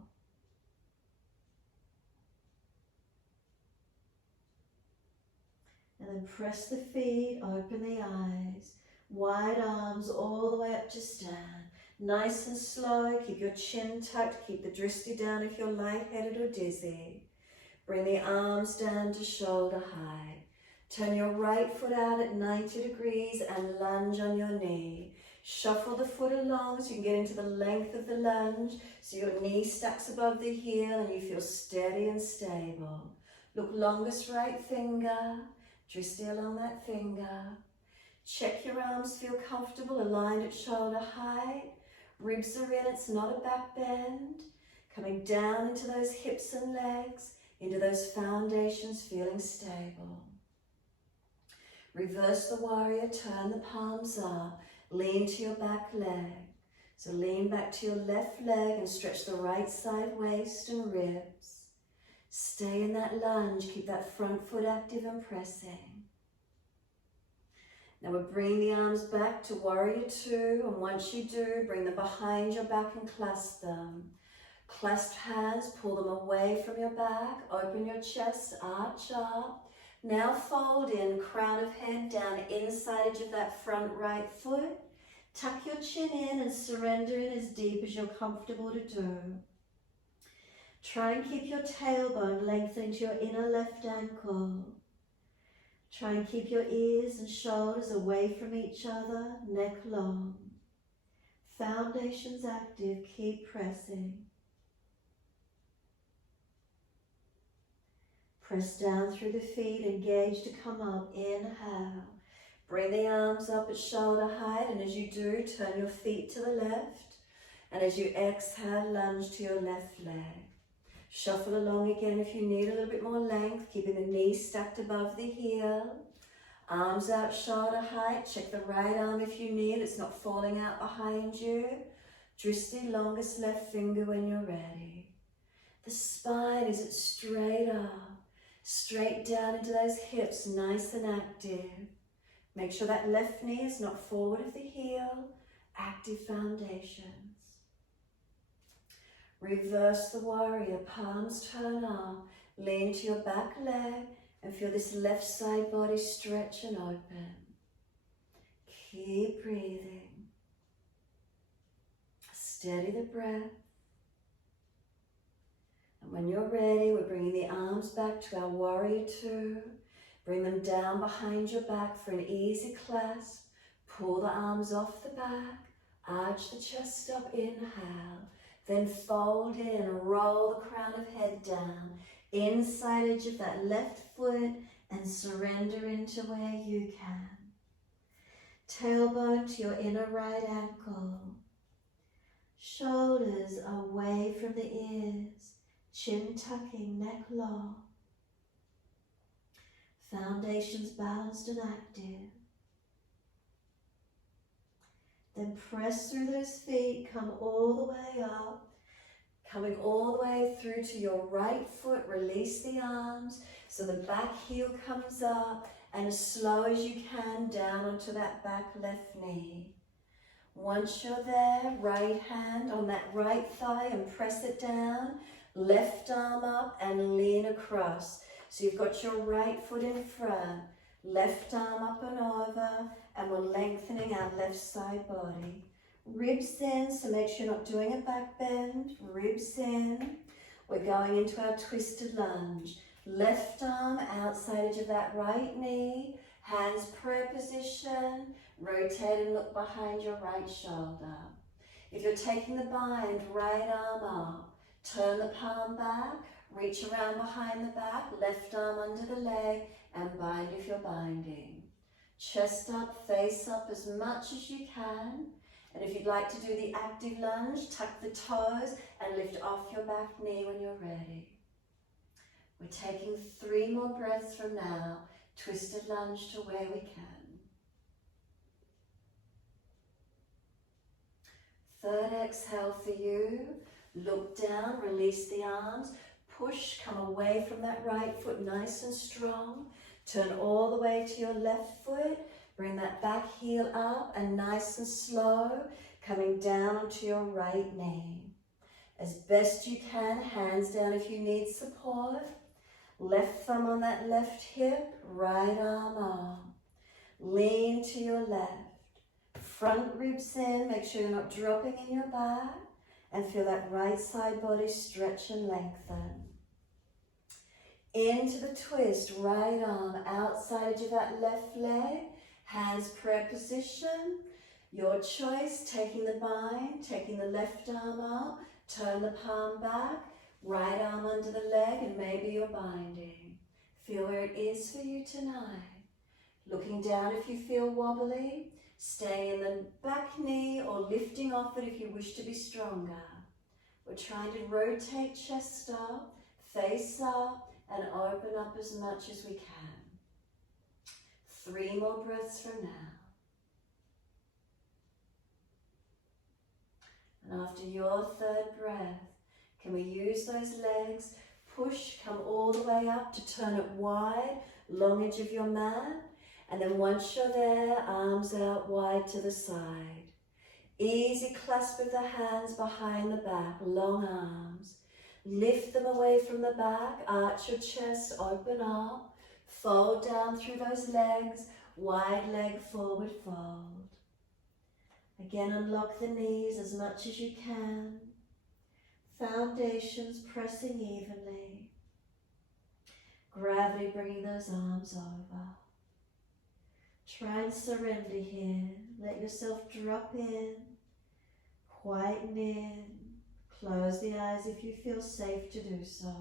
And then press the feet, open the eyes, wide arms all the way up to stand. Nice and slow, keep your chin tucked, keep the drishti down if you're lightheaded or dizzy. Bring the arms down to shoulder height. Turn your right foot out at 90 degrees and lunge on your knee. Shuffle the foot along so you can get into the length of the lunge, so your knee stacks above the heel and you feel steady and stable. Look longest right finger. Drishti along that finger. Check your arms feel comfortable, aligned at shoulder height. Ribs are in, it's not a back bend. Coming down into those hips and legs, into those foundations, feeling stable. Reverse the warrior, turn the palms up, lean to your back leg. So lean back to your left leg and stretch the right side waist and ribs. Stay in that lunge, keep that front foot active and pressing. Now we're bringing the arms back to warrior 2, and once you do, bring them behind your back and clasp them. Clasped hands, pull them away from your back, open your chest, arch up. Now fold in, crown of head down, inside edge of that front right foot. Tuck your chin in and surrender in as deep as you're comfortable to do. Try and keep your tailbone lengthened to your inner left ankle. Try and keep your ears and shoulders away from each other, neck long. Foundations active, keep pressing. Press down through the feet, engage to come up, inhale. Bring the arms up at shoulder height, and as you do, turn your feet to the left. And as you exhale, lunge to your left leg. Shuffle along again if you need a little bit more length, keeping the knees stacked above the heel. Arms out shoulder height, check the right arm if you need, it's not falling out behind you. Drishti, longest left finger when you're ready. The spine is straight up, straight down into those hips, nice and active. Make sure that left knee is not forward of the heel, active foundations. Reverse the warrior, palms turn up, lean to your back leg and feel this left side body stretch and open. Keep breathing. Steady the breath. And when you're ready, we're bringing the arms back to our warrior 2. Bring them down behind your back for an easy clasp. Pull the arms off the back, arch the chest up, inhale. Then fold in, roll the crown of head down. Inside edge of that left foot, and surrender into where you can. Tailbone to your inner right ankle. Shoulders away from the ears, chin tucking, neck long. Foundations balanced and active. Then press through those feet, come all the way up. Coming all the way through to your right foot, release the arms so the back heel comes up, and as slow as you can down onto that back left knee. Once you're there, right hand on that right thigh and press it down, left arm up and lean across. So you've got your right foot in front, left arm up and over, and we're lengthening our left side body. Ribs in, so make sure you're not doing a back bend. Ribs in. We're going into our twisted lunge. Left arm outside edge of that right knee. Hands prayer position. Rotate and look behind your right shoulder. If you're taking the bind, right arm up. Turn the palm back. Reach around behind the back. Left arm under the leg and bind if you're binding. Chest up, face up as much as you can. And if you'd like to do the active lunge, tuck the toes and lift off your back knee when you're ready. We're taking 3 more breaths from now. Twisted lunge to where we can. Third exhale for you. Look down, release the arms. Push, come away from that right foot nice and strong. Turn all the way to your left foot. Bring that back heel up and nice and slow, coming down onto your right knee. As best you can, hands down if you need support. Left thumb on that left hip, right arm up. Lean to your left. Front ribs in, make sure you're not dropping in your back. And feel that right side body stretch and lengthen. Into the twist, right arm outside edge of that left leg. Hands prayer position. Your choice, taking the bind, taking the left arm up, turn the palm back, right arm under the leg, and maybe you're binding. Feel where it is for you tonight. Looking down if you feel wobbly, stay in the back knee or lifting off it if you wish to be stronger. We're trying to rotate chest up, face up, and open up as much as we can. 3 more breaths from now. And after your third breath, can we use those legs? Push, come all the way up to turn it wide, long edge of your mat. And then once you're there, arms out wide to the side. Easy clasp of the hands behind the back, long arms. Lift them away from the back, arch your chest, open up. Fold down through those legs, wide leg forward fold. Again, unlock the knees as much as you can. Foundations pressing evenly. Gravity bringing those arms over. Try and surrender here. Let yourself drop in, quieten in. Close the eyes if you feel safe to do so.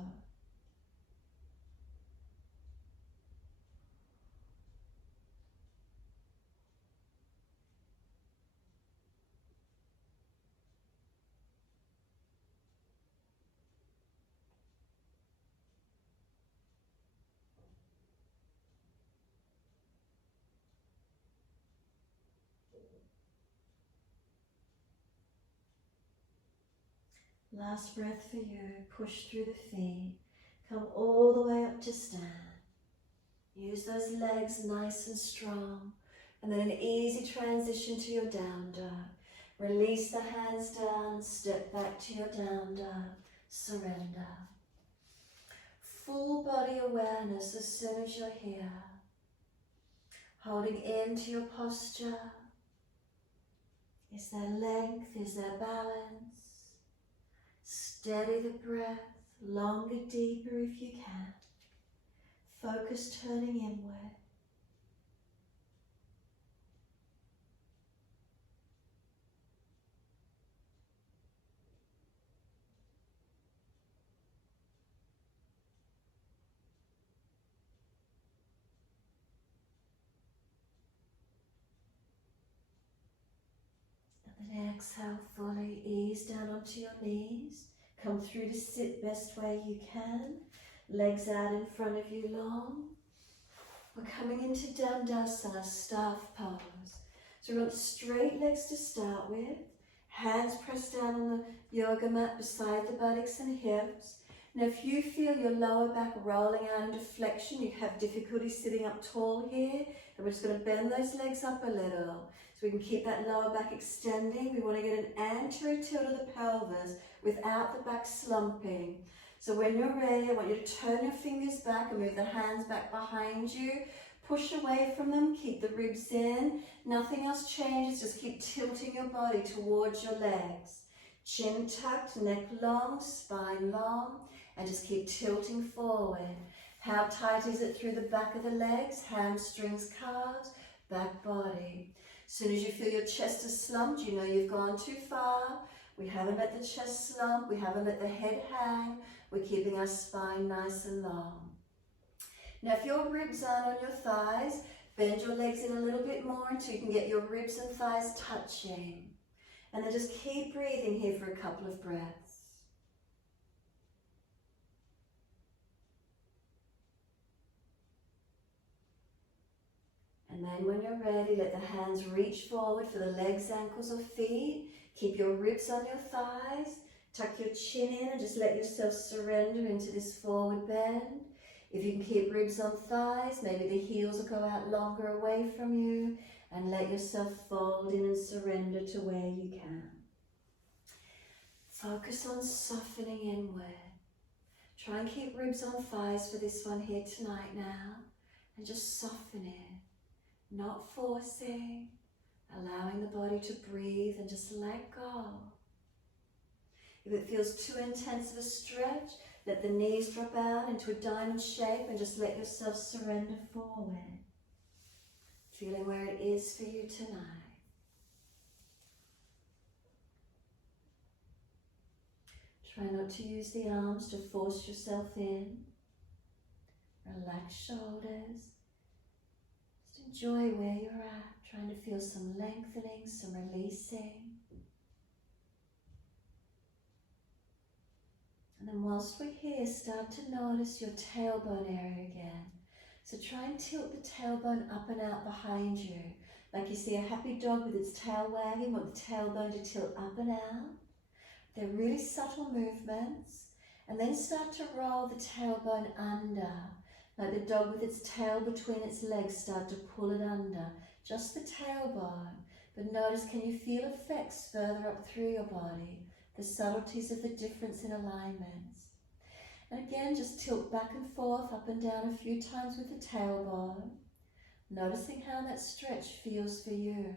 Last breath for you. Push through the feet. Come all the way up to stand. Use those legs nice and strong. And then an easy transition to your down dog. Release the hands down. Step back to your down dog. Surrender. Full body awareness as soon as you're here. Holding into your posture. Is there length? Is there balance? Steady the breath, longer, deeper if you can. Focus turning inward. exhale fully, ease down onto your knees. Come through to sit best way you can. Legs out in front of you long. We're coming into Dandasana, staff pose. So we want straight legs to start with. Hands pressed down on the yoga mat beside the buttocks and hips. Now if you feel your lower back rolling out into flexion, you have difficulty sitting up tall here, and we're just going to bend those legs up a little so we can keep that lower back extending. We want to get an anterior tilt of the pelvis without the back slumping. So when you're ready, I want you to turn your fingers back and move the hands back behind you. Push away from them, keep the ribs in. Nothing else changes, just keep tilting your body towards your legs. Chin tucked, neck long, spine long, and just keep tilting forward. How tight is it through the back of the legs? Hamstrings, calves, back body. As soon as you feel your chest is slumped, you know you've gone too far. We haven't let the chest slump, we haven't let the head hang. We're keeping our spine nice and long. Now if your ribs aren't on your thighs, bend your legs in a little bit more until you can get your ribs and thighs touching. And then just keep breathing here for a couple of breaths. And then when you're ready, let the hands reach forward for the legs, ankles or feet. Keep your ribs on your thighs. Tuck your chin in and just let yourself surrender into this forward bend. If you can keep ribs on thighs, maybe the heels will go out longer away from you, and let yourself fold in and surrender to where you can. Focus on softening inward. Try and keep ribs on thighs for this one here tonight now, and just soften it, not forcing, allowing the body to breathe and just let go. If it feels too intense of a stretch, let the knees drop out into a diamond shape and just let yourself surrender forward. Feeling where it is for you tonight. Try not to use the arms to force yourself in. Relax shoulders. Just enjoy where you're at, trying to feel some lengthening, some releasing. And then whilst we're here, start to notice your tailbone area again. So try and tilt the tailbone up and out behind you. Like you see a happy dog with its tail wagging, want the tailbone to tilt up and out. They're really subtle movements. And then start to roll the tailbone under. Like the dog with its tail between its legs, start to pull it under. Just the tailbone. But notice, can you feel effects further up through your body? The subtleties of the difference in alignments. And again, just tilt back and forth, up and down a few times with the tailbone. Noticing how that stretch feels for you.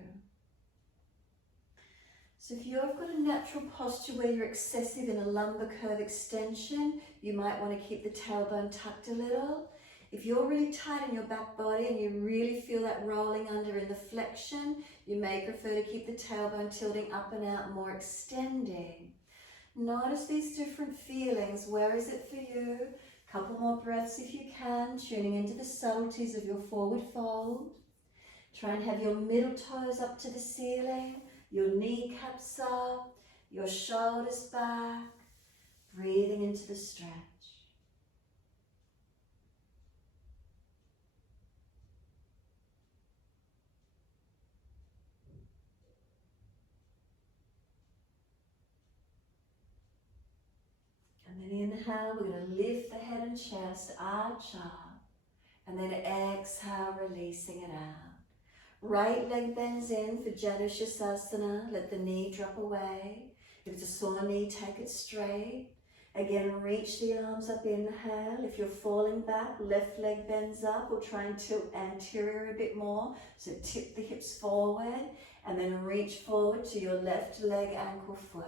So if you've got a natural posture where you're excessive in a lumbar curve extension, you might want to keep the tailbone tucked a little. If you're really tight in your back body and you really feel that rolling under in the flexion, you may prefer to keep the tailbone tilting up and out, more extending. Notice these different feelings. Where is it for you? A couple more breaths if you can, tuning into the subtleties of your forward fold. Try and have your middle toes up to the ceiling, your kneecaps up, your shoulders back, breathing into the stretch. And then inhale, we're going to lift the head and chest, arch up, and then exhale, releasing it out. Right leg bends in for Shavasana, let the knee drop away. If it's a sore knee, take it straight. Again, reach the arms up, inhale. If you're falling back, left leg bends up, or try and tilt anterior a bit more. So tip the hips forward, and then reach forward to your left leg, ankle, foot.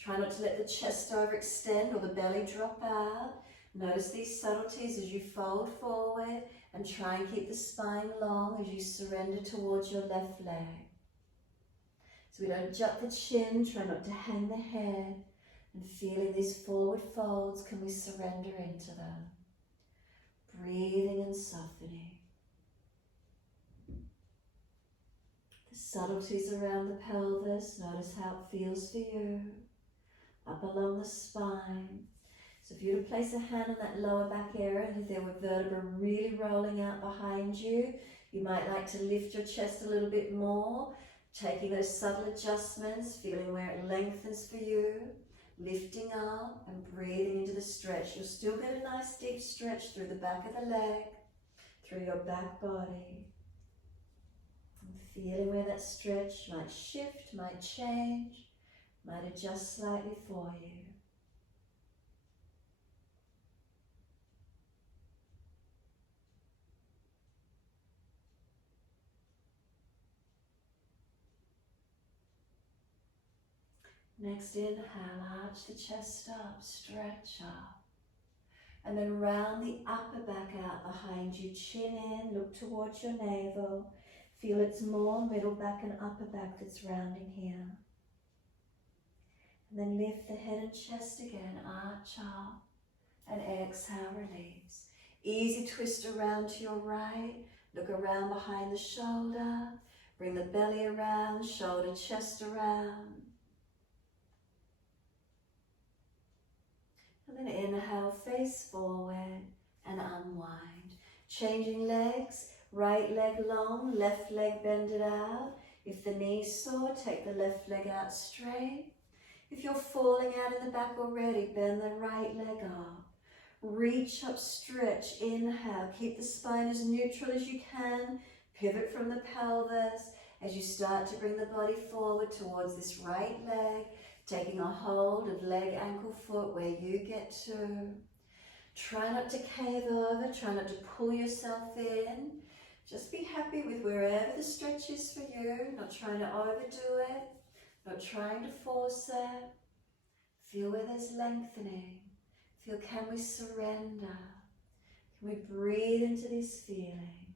Try not to let the chest overextend or the belly drop out. Notice these subtleties as you fold forward, and try and keep the spine long as you surrender towards your left leg. So we don't jut the chin, try not to hang the head, and feeling these forward folds, can we surrender into them? Breathing and softening. The subtleties around the pelvis, notice how it feels for you. Up along the spine. So if you were to place a hand on that lower back area, and if there were vertebrae really rolling out behind you, you might like to lift your chest a little bit more, taking those subtle adjustments, feeling where it lengthens for you, lifting up and breathing into the stretch. You'll still get a nice deep stretch through the back of the leg, through your back body. And feeling where that stretch might shift, might change, might adjust slightly for you. Next inhale, arch the chest up, stretch up. And then round the upper back out behind you, chin in, look towards your navel. Feel it's more middle back and upper back that's rounding here. And then lift the head and chest again, arch up, and exhale, release. Easy twist around to your right, look around behind the shoulder, bring the belly around, shoulder, chest around. And then inhale, face forward and unwind. Changing legs, right leg long, left leg bend it out. If the knee's sore, take the left leg out straight. If you're falling out in the back already, bend the right leg up. Reach up, stretch, inhale. Keep the spine as neutral as you can. Pivot from the pelvis as you start to bring the body forward towards this right leg. Taking a hold of leg, ankle, foot where you get to. Try not to cave over, try not to pull yourself in. Just be happy with wherever the stretch is for you, not trying to overdo it, not trying to force it. Feel where there's lengthening. Feel, can we surrender? Can we breathe into this feeling?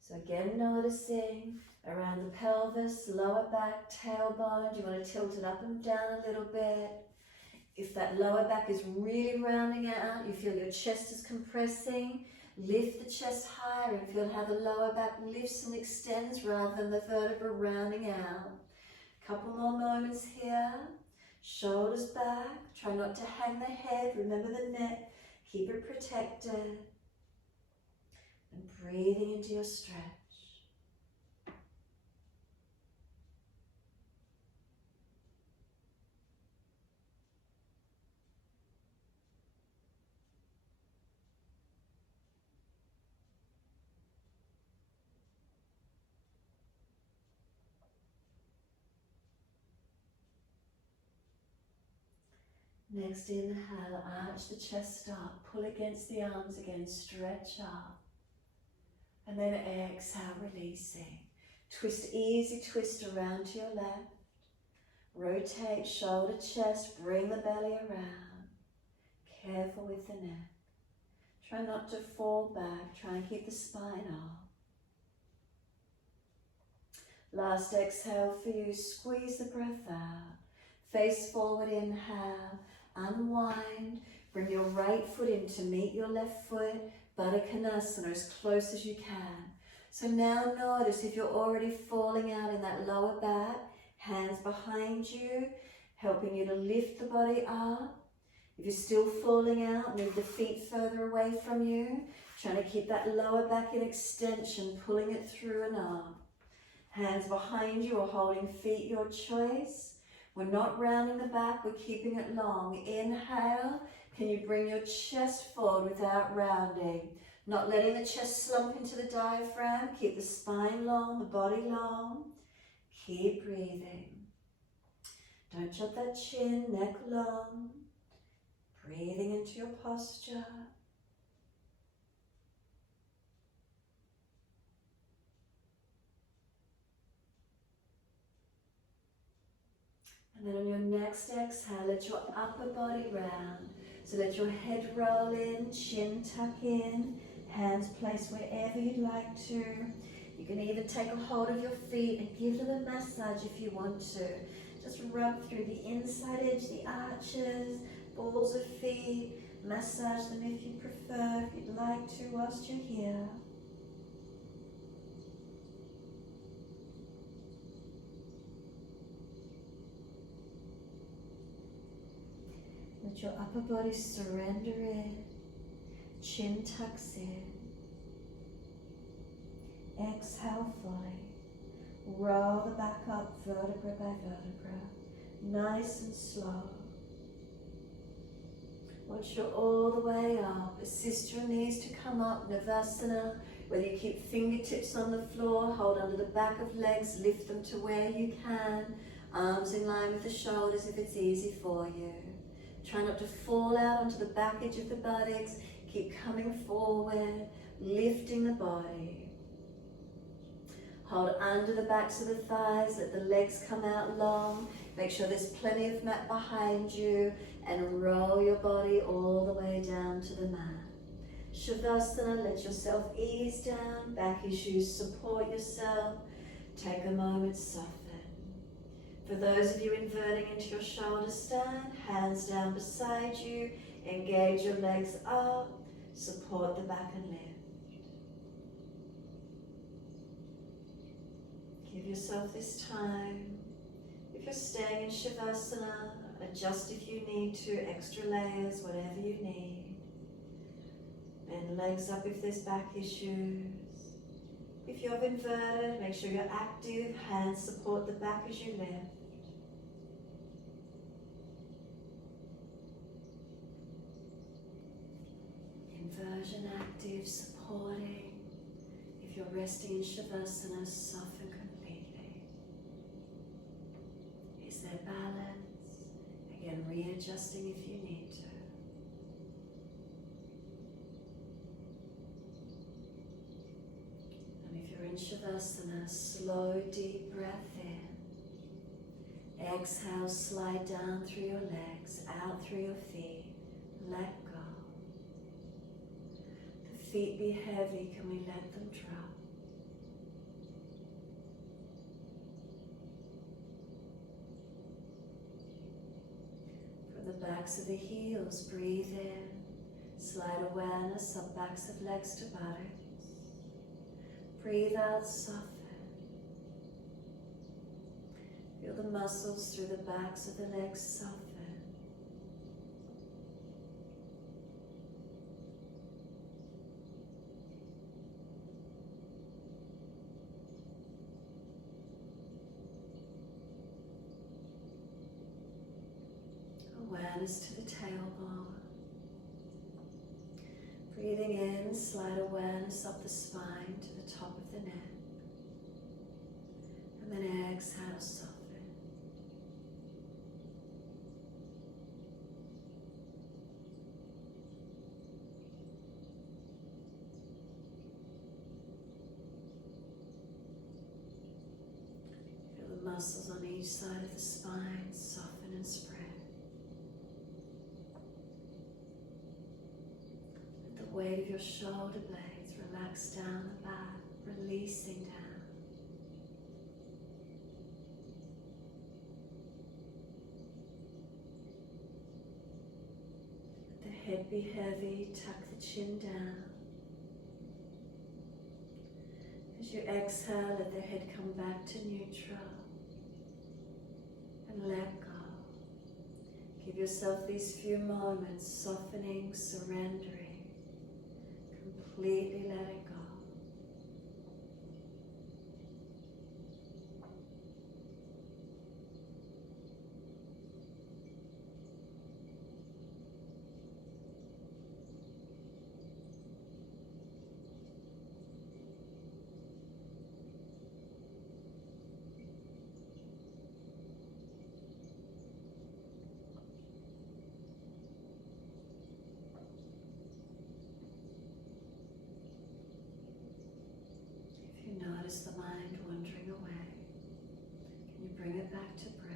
So again, noticing around the pelvis, lower back, tailbone. Do you want to tilt it up and down a little bit? If that lower back is really rounding out, you feel your chest is compressing, lift the chest higher and feel how the lower back lifts and extends rather than the vertebra rounding out. Couple more moments here. Shoulders back. Try not to hang the head. Remember the neck. Keep it protected. And breathing into your stretch. Next inhale, arch the chest up, pull against the arms again, stretch up. And then exhale, releasing. Twist, easy twist around to your left. Rotate, shoulder, chest, bring the belly around. Careful with the neck. Try not to fall back, try and keep the spine up. Last exhale for you, squeeze the breath out. Face forward, inhale, unwind. Bring your right foot in to meet your left foot. Baddha Konasana, as close as you can. So now notice if you're already falling out in that lower back, hands behind you, helping you to lift the body up. If you're still falling out, move the feet further away from you. Trying to keep that lower back in extension, pulling it through and up. Hands behind you or holding feet, your choice. We're not rounding the back, we're keeping it long. Inhale, can you bring your chest forward without rounding? Not letting the chest slump into the diaphragm. Keep the spine long, the body long. Keep breathing. Don't drop that chin, neck long. Breathing into your posture. And then on your next exhale, let your upper body round. So let your head roll in, chin tuck in, hands placed wherever you'd like to. You can even take a hold of your feet and give them a massage if you want to. Just rub through the inside edge, the arches, balls of feet. Massage them if you prefer, if you'd like to whilst you're here. your upper body surrender in. Chin tucks in. Exhale fully. Roll the back up vertebra by vertebra. Nice and slow. Once you're all the way up, assist your knees to come up, Navasana. Whether you keep fingertips on the floor, hold under the back of legs, lift them to where you can. Arms in line with the shoulders if it's easy for you. Try not to fall out onto the back edge of the buttocks. Keep coming forward, lifting the body. Hold under the backs of the thighs, let the legs come out long. Make sure there's plenty of mat behind you and roll your body all the way down to the mat. Shavasana, let yourself ease down, back issues, support yourself. Take a moment, soften. For those of you inverting into your shoulder stand, hands down beside you, engage your legs up, support the back and lift. Give yourself this time. If you're staying in Shavasana, adjust if you need to, extra layers, whatever you need. Bend legs up if there's back issues. If you're inverted, make sure you're active, hands support the back as you lift. Inversion active, supporting. If you're resting in Shavasana, soften completely. Is there balance? Again, readjusting if you need to. And if you're in Shavasana, slow, deep breath in. Exhale, slide down through your legs, out through your feet. Let go. Feet be heavy, can we let them drop? From the backs of the heels, breathe in. Slide awareness up backs of legs to buttocks. Breathe out, soften. Feel the muscles through the backs of the legs soften. Awareness to the tailbone. Breathing in, slide awareness up the spine to the top of the neck. And then exhale, soften. Feel the muscles on each side of the spine soften and spread. Weight of your shoulder blades relax down the back, releasing down. Let the head be heavy, tuck the chin down. As you exhale, let the head come back to neutral and let go. Give yourself these few moments, softening, surrendering. Completely letting go. Notice the mind wandering away. Can you bring it back to breath?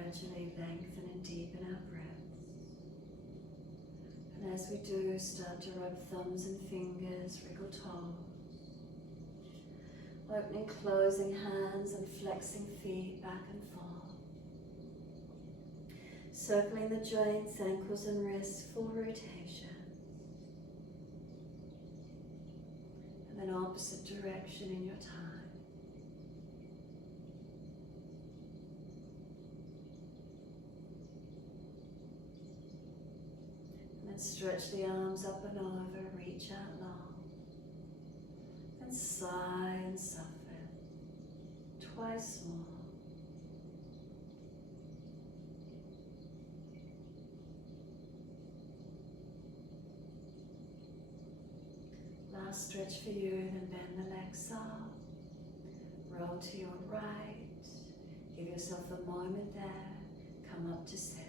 gradually lengthen and deepen our breaths. And as we do, start to rub thumbs and fingers, wriggle toes. Opening, closing hands and flexing feet back and forth. Circling the joints, ankles and wrists, full rotation. And then opposite direction in your time. Stretch the arms up and over, reach out long. And sigh and soften. Twice more. Last stretch for you, then bend the legs up. Roll to your right. Give yourself a moment there. Come up to sit.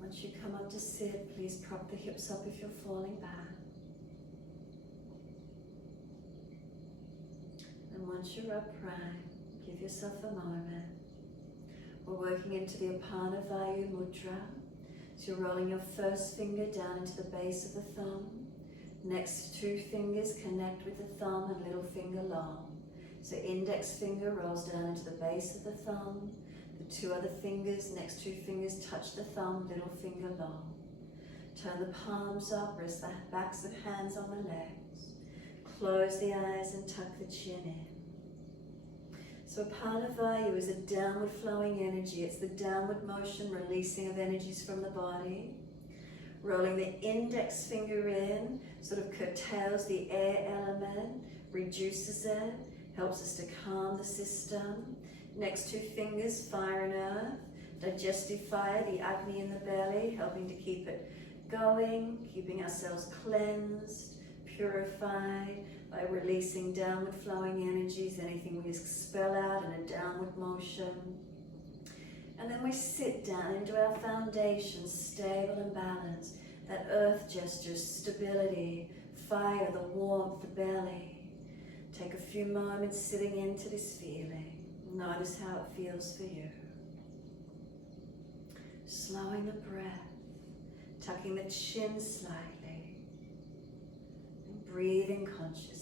Once you come up to sit, please prop the hips up if you're falling back. And once you're upright, give yourself a moment. We're working into the Aparna Mudra. So you're rolling your first finger down into the base of the thumb. Next two fingers connect with the thumb and little finger long. So index finger rolls down into the base of the thumb. The two other fingers, next two fingers touch the thumb, little finger long. Turn the palms up, rest the backs of hands on the legs. Close the eyes and tuck the chin in. So Aparna Vayu is a downward flowing energy. It's the downward motion, releasing of energies from the body. Rolling the index finger in, sort of curtails the air element, reduces it, helps us to calm the system. Next two fingers, fire and earth, digestive fire, the Agni in the belly, helping to keep it going, keeping ourselves cleansed, purified by releasing downward flowing energies, anything we expel out in a downward motion. And then we sit down into our foundation, stable and balanced. That earth gesture, stability, fire, the warmth, the belly. Take a few moments sitting into this feeling. Notice how it feels for you. Slowing the breath, tucking the chin slightly, and breathing consciously.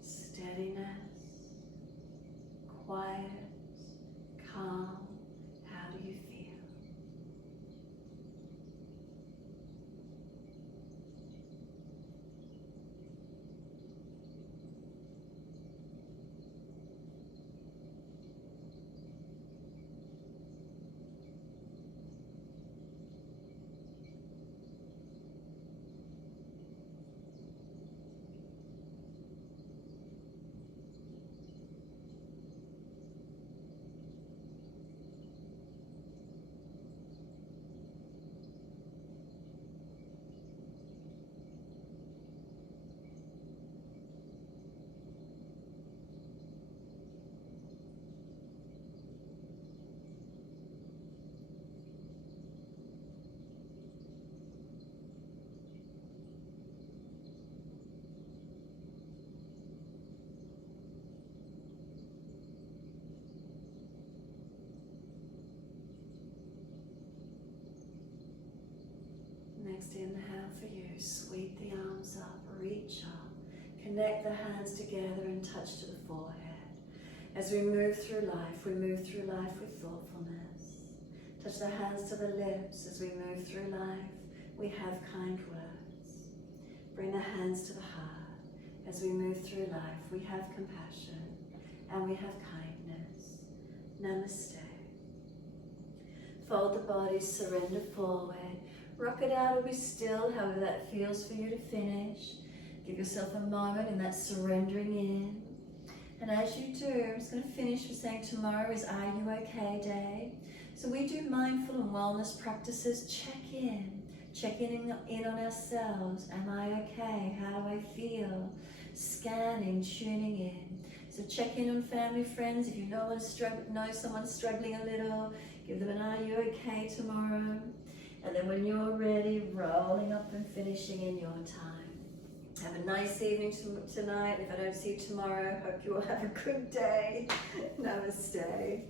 Steadiness, quiet, calm. How do you feel? Next inhale for you, sweep the arms up, reach up, connect the hands together and touch to the forehead. As we move through life with thoughtfulness. Touch the hands to the lips. As we move through life, we have kind words. Bring the hands to the heart. As we move through life, we have compassion and we have kindness. Namaste. Fold the body, surrender forward. Rock it out or be still, however that feels for you to finish. Give yourself a moment in that surrendering in. And as you do, I'm just going to finish with saying tomorrow is Are You Okay Day. So we do mindful and wellness practices. Check in on ourselves. Am I okay? How do I feel? Scanning, tuning in. So check in on family, friends. If you know someone's struggling a little, give them an "Are you okay?" tomorrow. And then when you're ready, rolling up and finishing in your time. Have a nice evening tonight. If I don't see you tomorrow, hope you all have a good day. Namaste.